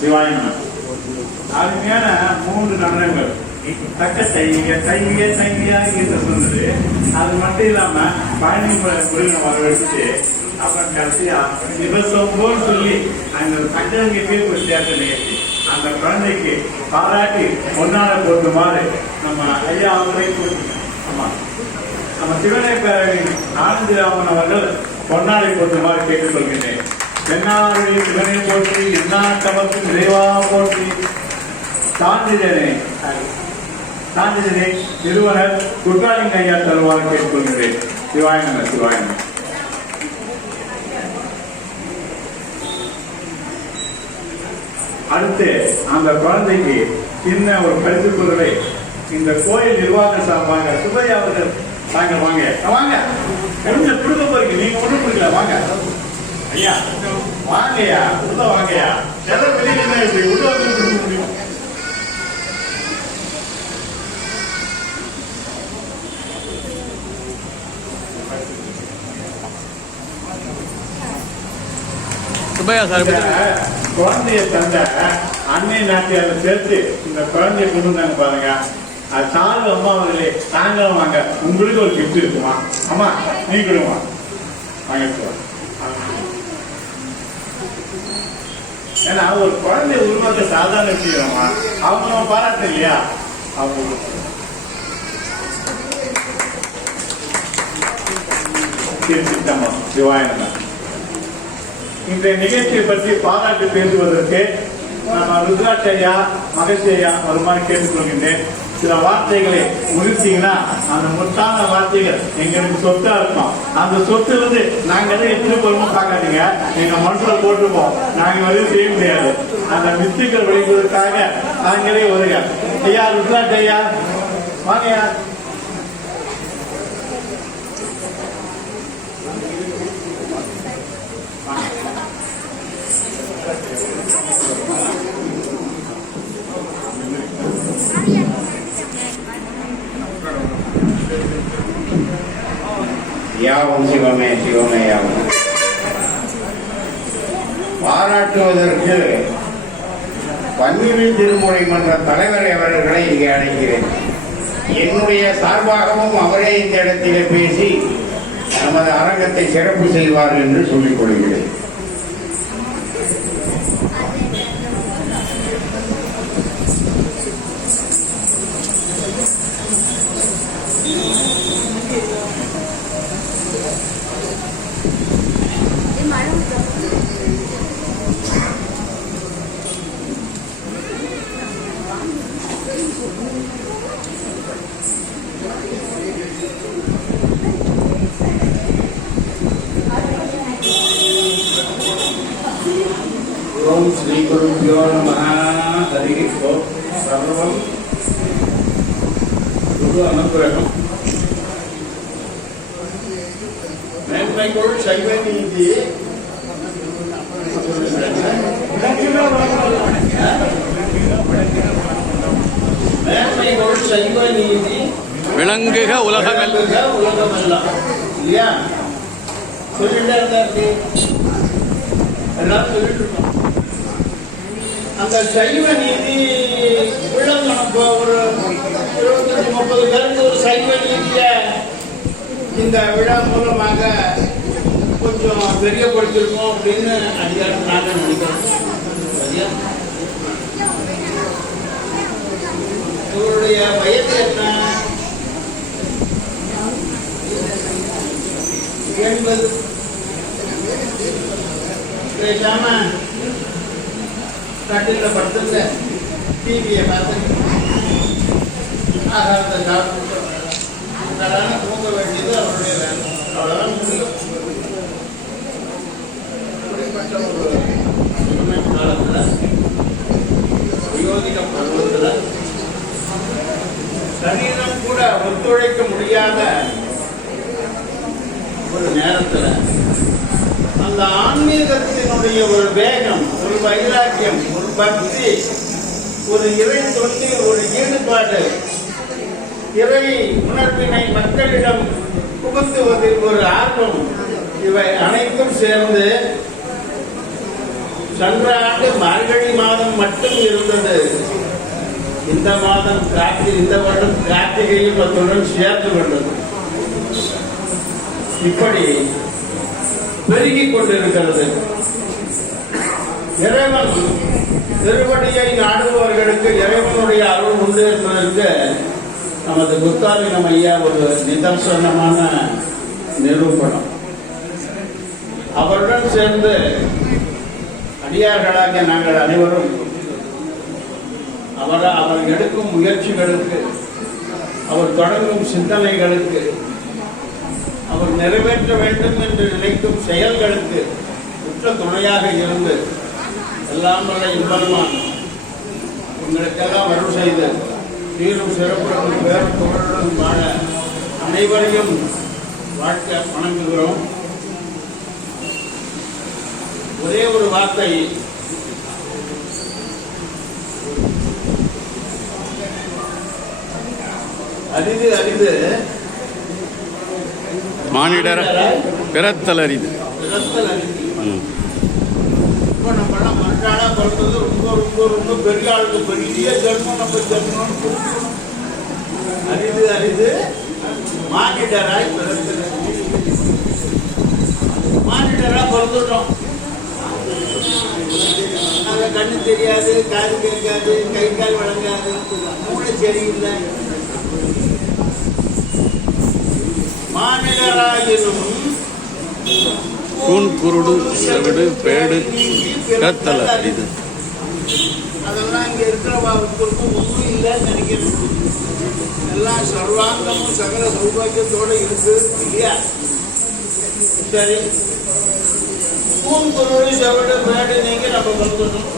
சிவாயன அருமையான 3 நடனங்கள் தக்க சைவிய சைவிய சைவியா என்று சொன்னது. அது மட்டும் இல்லாம பழனி முருகனை வரவழைச்சு அப்புறம் கடைசியா சிவசொம்போன்னு சொல்லி அந்த தக்கங்க பேர் சேர்த்த நிகழ்ச்சி அந்த குழந்தைக்கு பாராட்டி பொன்னாட போட்டுமாறு நம்ம ஐயா அவரை ஆமா நம்ம சிவனை பேரவை ஆனந்திராமன் அவர்கள் பொன்னாடை போட்டுமாறு கேட்டுக்கொள்கின்றேன். தென்னாருடைய சிவனை போற்றி எல்லா தவறுக்கும் நிறைவா போற்றி சான்றிதழை நிறுவனர் குற்றாலிங்க ஐயா தருவார் கேட்டுக்கொள்கிறேன். சிவாயன சிவாயன. அடுத்து அந்த குழந்தைக்கு சின்ன ஒரு பரிசு பொருளை இந்த கோயில் நிர்வாக சார்பாக சுபையா அவர்கள் தாங்க வாங்க வாங்க கொஞ்சம் கொடுக்க போறீங்க. நீங்க ஒன்றும் கொடுக்கல வாங்க ஐயா வாங்கய்யா உள்ள வாங்கய்யா எல்லாம் வெளியே உள்ள வந்து கொடுக்க முடியும். குழந்தைய தந்த அன்னை நாட்டியால சேர்த்து இந்த குழந்தைய கொண்டு வந்தாங்க பாருங்க. அது சாரு அம்மா அவர்களே தாங்களும் வாங்க. உங்களுக்கு ஒரு கிஃப்ட் இருக்குமா? அம்மா நீ கொடுமா வாங்க. ஏன்னா ஒரு குழந்தைய உருவாக்க சாதாரண விஷயமா அவங்க நம்ம பாராட்டு இல்லையா? அவங்க சிவாயன. இந்த நிகழ்ச்சியை பற்றி பாராட்டு பேசுவதற்கு நம்ம ருத்ராட்சையா மகேஷையா வருமாறு கேட்டுக்கொள்கின்றேன். சில வார்த்தைகளை உறுத்தீங்கன்னா அந்த முத்தான வார்த்தைகள் எங்களுக்கு சொத்தா இருக்கும். அந்த சொத்து வந்து நாங்க எதை எப்படி போறோமோ பார்க்காதீங்க. எங்க மனசுல போட்டுப்போம். நாங்க வந்து செய்ய முடியாது. அந்த மித்துக்கள் விளைவதற்காக நாங்களே வருக. ஐயா ருத்ராட்சையா வாங்கய்யா. யாவும் சிவமே சிவமே யாவும். பாராட்டுவதற்கு பன்னிரு திருமுறை மன்ற தலைவர் அவர்களை இங்கே அழைக்கிறேன். என்னுடைய சார்பாகவும் அவரே இந்த இடத்திலே பேசி நமது அரங்கத்தை சிறப்பு செய்வார் என்று சொல்லிக் கொள்கிறேன். ஓம் ஸ்ரீ குருப்யோ நமः. ஹரி ஓம். சர்வம் குரு அனுகிரகம். மேன்மைக்குள் சைவ நீதி மேன்மைக்குள் சைவ நீதி விளங்குக உலகமெல்லாம். உலகமெல்லாம் இல்லையா? சொல்லிட்டே இருந்தாரு, எல்லாம் சொல்லிட்டு இருக்கோம். அந்த சைவ நீதி விளங்கணும். இப்போ ஒரு 25-30 பேருக்கு ஒரு சைவ நீதிய இந்த விழா மூலமாக கொஞ்சம் தெரியப்படுத்திருக்கோம் அப்படின்னு அதிகாரம் நாங்கள் நினைக்கிறோம். சரியா? இவருடைய வயது என்ன? 80. பேசாம கட்டில படுத்துங்க, டிவியை பார்த்து ஆகாரத்தை சாப்பிட்டு தூங்க வேண்டியது அவருடைய வேலை. அவ்வளவுதான் முடியும். இப்படிப்பட்ட ஒரு காலத்துல வயோதிக பருவத்துல சரீரம் கூட ஒத்துழைக்க முடியாத ஒரு நேரத்துல அந்த ஆன்மீகத்தினுடைய ஒரு வேகம், ஒரு வைராக்கியம், ஒரு பக்தி, ஒரு இறை தொண்டு, ஒரு ஈடுபாடு, இறை உணர்வினை மக்களிடம் புகுத்துவதில் ஒரு ஆர்வம், இவை அனைத்தும் சேர்ந்து சென்ற ஆண்டு மார்கழி மாதம் மட்டும் இருந்தது. இந்த மாதம் இந்த வருடம் கார்த்திகையில் அத்துடன் சேர்த்து கொண்டது. இப்படி பெருகிக் கொண்டிருக்கிறது. இறைவன் திருவடியை நாடுபவர்களுக்கு இறைவனுடைய அருள் உண்டு என்பதற்கு நமது முத்தாலிங்கம் ஐயா ஒரு நிதர்சனமான நிரூபணம். அவருடன் சேர்ந்து அடியார்களாகிய நாங்கள் அனைவரும் அவர் எடுக்கும் முயற்சிகளுக்கு, அவர் தொடங்கும் சிந்தனைகளுக்கு, அவர் நிறைவேற்ற வேண்டும் என்று நினைக்கும் செயல்களுக்கு உற்ற துணையாக இருந்து எல்லாம் வல்ல இன்பெருமான் உங்களுக்கெல்லாம் அருள் செய்து சீரும் சிறப்புடன் பேரும் புகழுடன் வாழ அனைவரையும் வாழ்க்கை வணங்குகிறோம். ஒரே ஒரு வார்த்தை, அரிது அரிது மானிடர் பிறத்தல் அரிது. இப்போ நம்மளாம் மனுஷாலா பிறந்தது ரொம்ப ரொம்ப ரொம்ப பெரிய ஆளுக்கு பெரிய ஜென்மம். நம்ம ஜென்மம் அரிது அரிது மானிடராய் பிறந்தது. மானிடரா பிறந்துட்டோம். நாங்க கண்ணு தெரியாது, காது கேட்காது, கை கால் வழங்காது, மூளை சரியில்லை. மானிடராயினும் கூன் குருடு செவிடு பேடு பிறத்தல் அரிது. அதெல்லாம் இங்க இருக்கிறவங்களுக்கு ஒன்றும் இல்லைன்னு நினைக்கிறேன். எல்லாம் சர்வாங்கமும் சகல சௌபாகியத்தோட இருக்கு இல்லையா? சரி, கூன் குருடு செவிடு பேடு நீங்க நம்ம வந்துட்டோம்.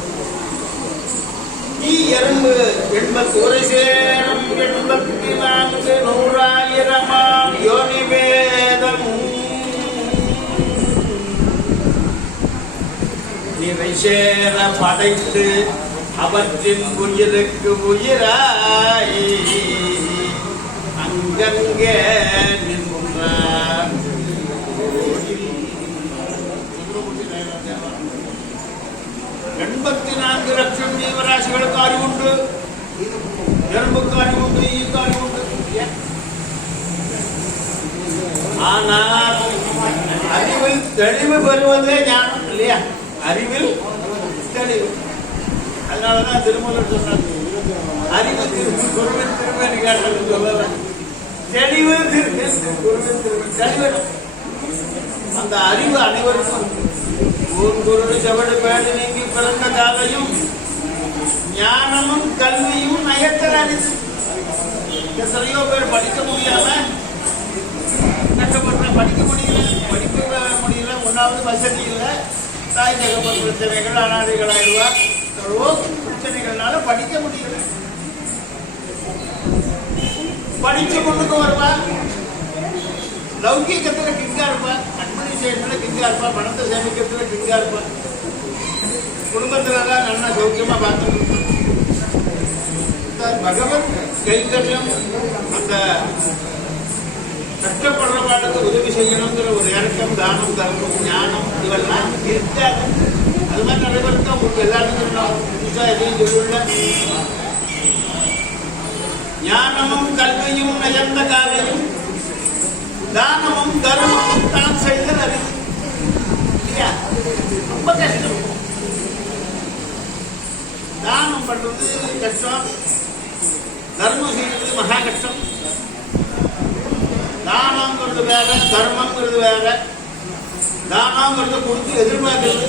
எறும்பு 81 சேரம் 84 100,000 யோனி வேதம் நிறை சேர படைத்து அவற்றின் உயிருக்கு உயிராய் அங்கங்கே நின்றார். 84 லட்சம் ஜீவராசிகளுக்கு அறிவுண்டு. எறும்புக்கு அறிவுண்டு, ஈக்கு அறிவுண்டு. ஆனால் அறிவில் தெளிவு பெறுவதே ஞானம் இல்லையா? அறிவில் தெளிவு. அதனாலதான் திருமூலர் சொன்னார், அறிவு குருவின் திருமணி கேட்டது சொல்லல, தெளிவு குருவின் திருமணி தெளிவு. அந்த அறிவு அனைவருக்கும் குருடு செவடு பேடு நீங்கி பிறந்த காலையும் ஞானமும் கல்வியும் நயத்தல் அறிவு. எத்தனையோ பேர் படிக்க முடியாம கஷ்டப்பட்ட, படிக்க முடியல, ஒன்றாவது வசதி இல்லை, தாய் தகப்பன் பிரச்சனைகள், அனாதைகள் ஆயிடுவா, பிரச்சனைகள்னால படிக்க முடியல. படிச்சு கொண்டுக்கு வருவா, லௌகிக்கத்துல கிங்கா இருப்பா, அட்மினிஸ்ட்ரேஷன்ல கிங்கா இருப்பா, பணத்தை சேமிக்கிறதுல கிங்கா இருப்பா, குடும்பத்துலதான் நல்லா சௌக்கியமா பார்த்து பகவத் கைங்கரியம், அந்த கஷ்டப்படுறவாளுக்கு உதவி செய்யணுங்கிற ஒரு இறக்கம், தானம், தர்மம், ஞானம் இதெல்லாம் இருக்காது. அது மாதிரி நிறைய பேருக்கு உங்களுக்கு எல்லாருக்கும் புதுசா எதையும் சொல்ல. ஞானமும் கல்வியும் நயந்த காலையும் தானமும் தர்மமும் தான் செய்தல் அறிவு. இல்லையா? ரொம்ப கஷ்டம். தானம் பண்றது கஷ்டம், தர்மம் செய்யறது மகா கஷ்டம். தானங்கிறது வேற, தர்மங்கிறது வேற. தானங்கிறது கொடுத்து எதிர்பார்க்கிறது.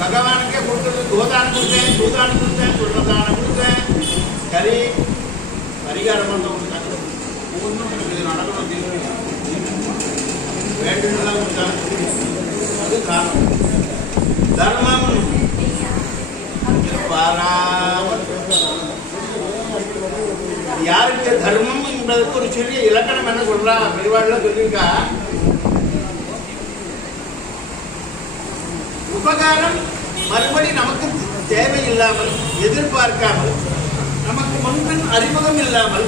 பகவானுக்கே கொடுத்தது, கோதானம் கொடுத்தேன், சூதானம் கொடுத்தேன், சொல்றதானம் கொடுத்தேன், சரி பரிகாரம் பண்ண கொடுத்தாங்க. ஒன்றும் இது நடக்கணும், வேண்டுதான் கொடுத்தாங்க. அது காரணம். தர்மம் பாராமல். யாருக்கு தர்மம் என்பதற்கு ஒரு சிறிய இலக்கணம் என்ன சொல்றா பெரியவாழ்ல சொல்லியிருக்கா, உபகாரம் மறுபடி நமக்கு தேவையில்லாமல், எதிர்பார்க்காமல், நமக்கு முன்பின் அறிமுகம் இல்லாமல்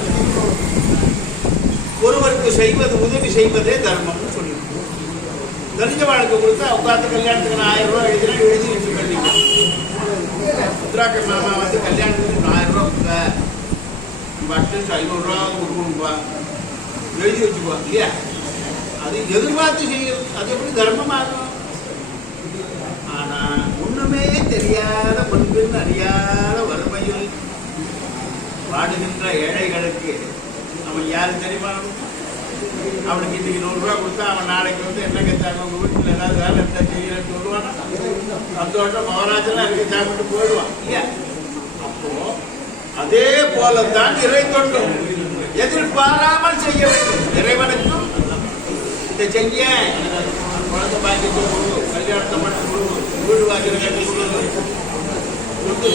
ஒருவருக்கு செய்வது, உதவி செய்வதே தர்மம்னு சொல்லியிருக்கோம். தெரிஞ்ச வாழ்க்கை கொடுத்தா உட்காந்து கல்யாணத்துக்கு நான் 1000 ரூபாய் எழுதினா எழுதி வச்சு பண்ணிக்கலாம். உத்ராக்கர் மாமா வந்து கல்யாணத்துக்கு 1000 ரூபாய் கொடுத்த அட்லீஸ்ட் 500 ரூபா கொடுக்கணும்பா, எழுதி வச்சுக்குவா இல்லையா? அது எதிர்பார்த்து செய்யும். அது எப்படி தர்மமாகும்? ஆனா ஒண்ணுமே தெரியாத, முன்பின் அறியாத வறுமையில் வாடுகின்ற ஏழைகளுக்கு அவன் யாரு தெரியுமா? அவனுக்கு இன்னைக்கு 100 ரூபா கொடுத்தா அவன் நாளைக்கு வந்து என்ன கேட்டாங்க, உங்க வீட்டுல ஏதாவது வேலை இருந்தா செய்யலன்னு சொல்லுவானா? சந்தோஷம் மகாராஜெல்லாம் இருக்கு சாப்பிட்டு போயிடுவான் இல்லையா? அப்போ அதே போலத்தான் இறை தொண்டு. எதிர்பாராமல் செய்ய வேண்டும். இறைவனுக்கும் இதை செய்ய, குழந்தை பாக்கியத்தை கொடு, கல்யாணத்தை மட்டும் கொடு, வீடு வாக்கிற கட்டி கொடு, சொத்து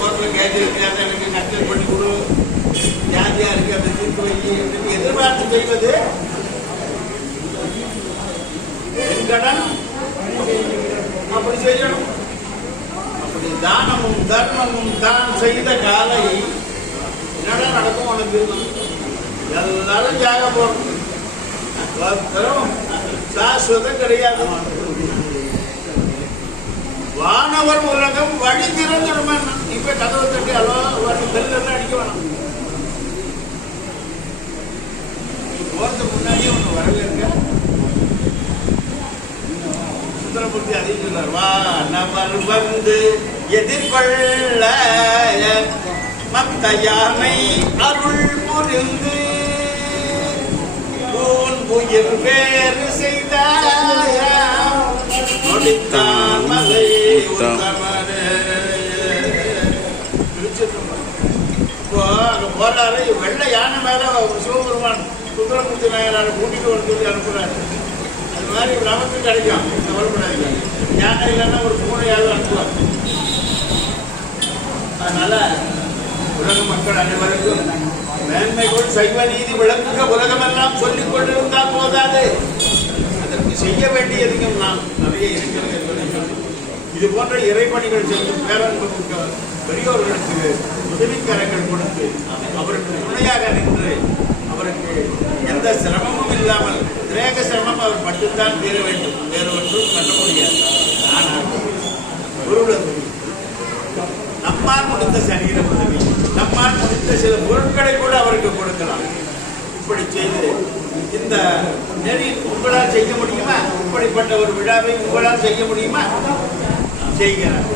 கோர்ட்டில் கேட்டு இருக்காத எனக்கு கட்டல் பண்ணி கொடு, ஜாதியா இருக்கு அப்படி தீர்ப்பு வை, எதிர்பார்த்து செய்வது கடன். அப்படி செய்யணும். அப்படி தானமும் தர்மமும் தான் செய்த காலை என்னடா நடக்கும் உனக்கு? எல்லாரும் தியாக போறோம், சாஸ்வதம் கிடையாது. வானவர் உலகம் வழி திறந்துடுமா? இப்ப கதவை தட்டி அளோ பெல்லாம் அடிக்க வேணும். போறதுக்கு முன்னாடியே ஒண்ணு வரல இருக்க. சுந்தரமூர்த்தி அதையும் சொன்னார், வானவர் வந்து எதிர்கொள்ள மத்த யானை அருள் புரிந்து உயிர் வேறு செய்தாய் நொடித்தான் மலை இப்போ அங்க போறாரு, வெள்ளை யானை மேல சிவபெருமான் சுந்தரமூர்த்தி நாயனாரை கூட்டிட்டு வந்து சொல்லி அனுப்புறாரு. அது மாதிரி நமக்கு கிடைக்கும், கவலைப்படாதீங்க. யானை இல்லைன்னா ஒரு பூனையாவது அனுப்புவார். அதனால உலக மக்கள் அனைவருக்கும் மேன்மைகள் சைவ நீதி விளக்குக உலகமெல்லாம் சொல்லிக் கொண்டிருந்தால் போதாது, அதற்கு செய்ய வேண்டியதையும் நாம் நிறைய இருக்கிறது என்பதை சொல்லி இது போன்ற இறைப்பணிகள் செய்யும் பேரன்புமிக்க பெரியோர்களுக்கு உதவிக்கரங்கள் கொடுத்து அவருக்கு துணையாக நின்று அவருக்கு எந்த சிரமமும் இல்லாமல் திரேக சிரமம் அவர் மட்டும்தான் தீர வேண்டும், வேறு ஒன்றும் பண்ண முடியாது. ஆனால் குருட உதவி, நம்மால் முடிந்த சரீர உதவி, நம்மால் முடிந்த சில பொருட்களை கூட அவருக்கு கொடுக்கலாம். இப்படி செய்து இந்த நெறி உங்களால் செய்ய முடியுமா? இப்படிப்பட்ட ஒரு விழாவை உங்களால் செய்ய முடியுமா? செய்கிறார்.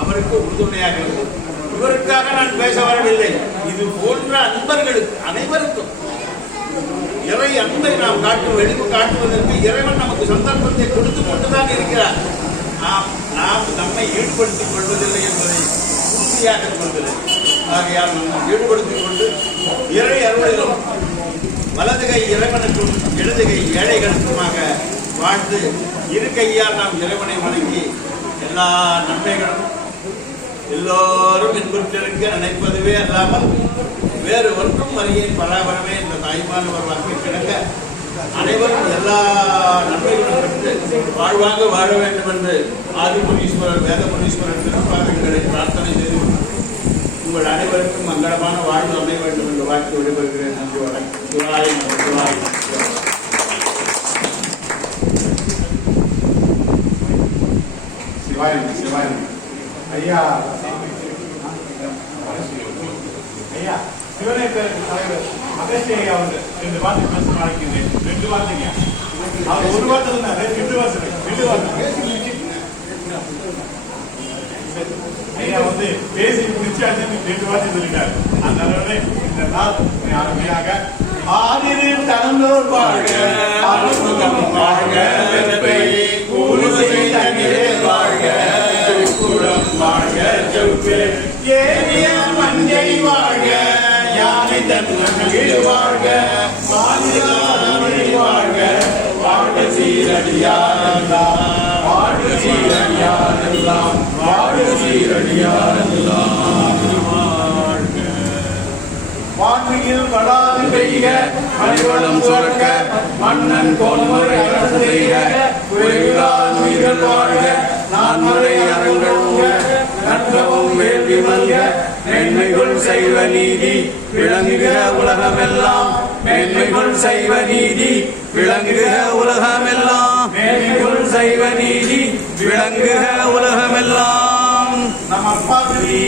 அவருக்கு உறுதுணையாக இருக்கும். இவருக்காக நான் பேச வரவில்லை. இது போன்ற அன்பர்களுக்கு அனைவருக்கும் இறை அன்பை நாம் வெளிவு காட்டுவதற்கு இறைவன் நமக்கு சந்தர்ப்பத்தை கொடுத்து கொண்டுதான் இருக்கிறார். நாம் நம்மை ஈடுபடுத்திக் கொள்வதில்லை என்பதை உறுதியாக கொள்கிறேன். ஆகையால் நாம் ஈடுபடுத்திக் கொண்டு இறை அருளிலும் வலது கை இறைவனுக்கும் இடது கை ஏழைகளுக்குமாக வாழ்ந்து இரு கையால் நாம் இறைவனை வணங்கி எல்லா நன்மைகளும் எல்லோரும் இன்புற்றிருக்க நினைப்பதுவே அல்லாமல் வேறு ஒன்றும் அறியேன் பராபரமே என்ற தாய்மானவர் வாக்கு கிடக்க அனைவரும் எல்லா நன்மைகளும் பெற்று வாழ்வாங்க வாழ வேண்டும் என்று ஆதிமுனீஸ்வரர் வேதமுனீஸ்வரர் திருப்பாதங்களை பிரார்த்தனை செய்து உங்கள் அனைவருக்கும் மங்களமான வாழ்வு அமைய வேண்டும் என்று வாழ்த்து விடைபெறுகிறேன். நன்றி வணக்கம். சிவாய் சிவாய் ஐயா ஐயா சிவனை பேருக்கு தலைவர் அகஸ்டிய ஐயா வந்து 2 வார்த்தை பேச அழைக்கிறேன். 2 வார்த்தைங்க. அவர் 1 வார்த்தை சொன்னாரு, 2 வார்த்தை ஐயா வந்து பேசி முடிச்சு 2 வார்த்தை சொல்லிட்டாரு. அந்த அளவுல இந்த நாள் அருமையாக ஆதிரின் தனந்தோர் வாழ்க, அருமுகம் வாழ்க, வாழ்க, குளம் வாழ்க, ஏரிய மஞ்சை வாழ்க, யானை தன்னில் வாழ்க, வாழ்க, வாழ்க சீரடியாரெல்லாம், வாழ்க சீரடியாரெல்லாம், வாழ்க சீரடியாரெல்லாம், வான்மியில் வளாது பெய்க, மணிவளம் சுரக்க, மன்னன் கோன்முறை அரசு செய்க, உயிரால் உயிர்கள் வாழ்க, நான்மறை அறங்கள் ஊழ, நற்றவும் வேள்வி மல்க, மேன்மைகள் செய்வ நீதி விளங்குக உலகமெல்லாம், மேன்மைகள் செய்வ நீதி விளங்குக உலகமெல்லாம், மேன்மைகள் செய்வ நீதி விளங்குக உலகமெல்லாம். நம பார்வதி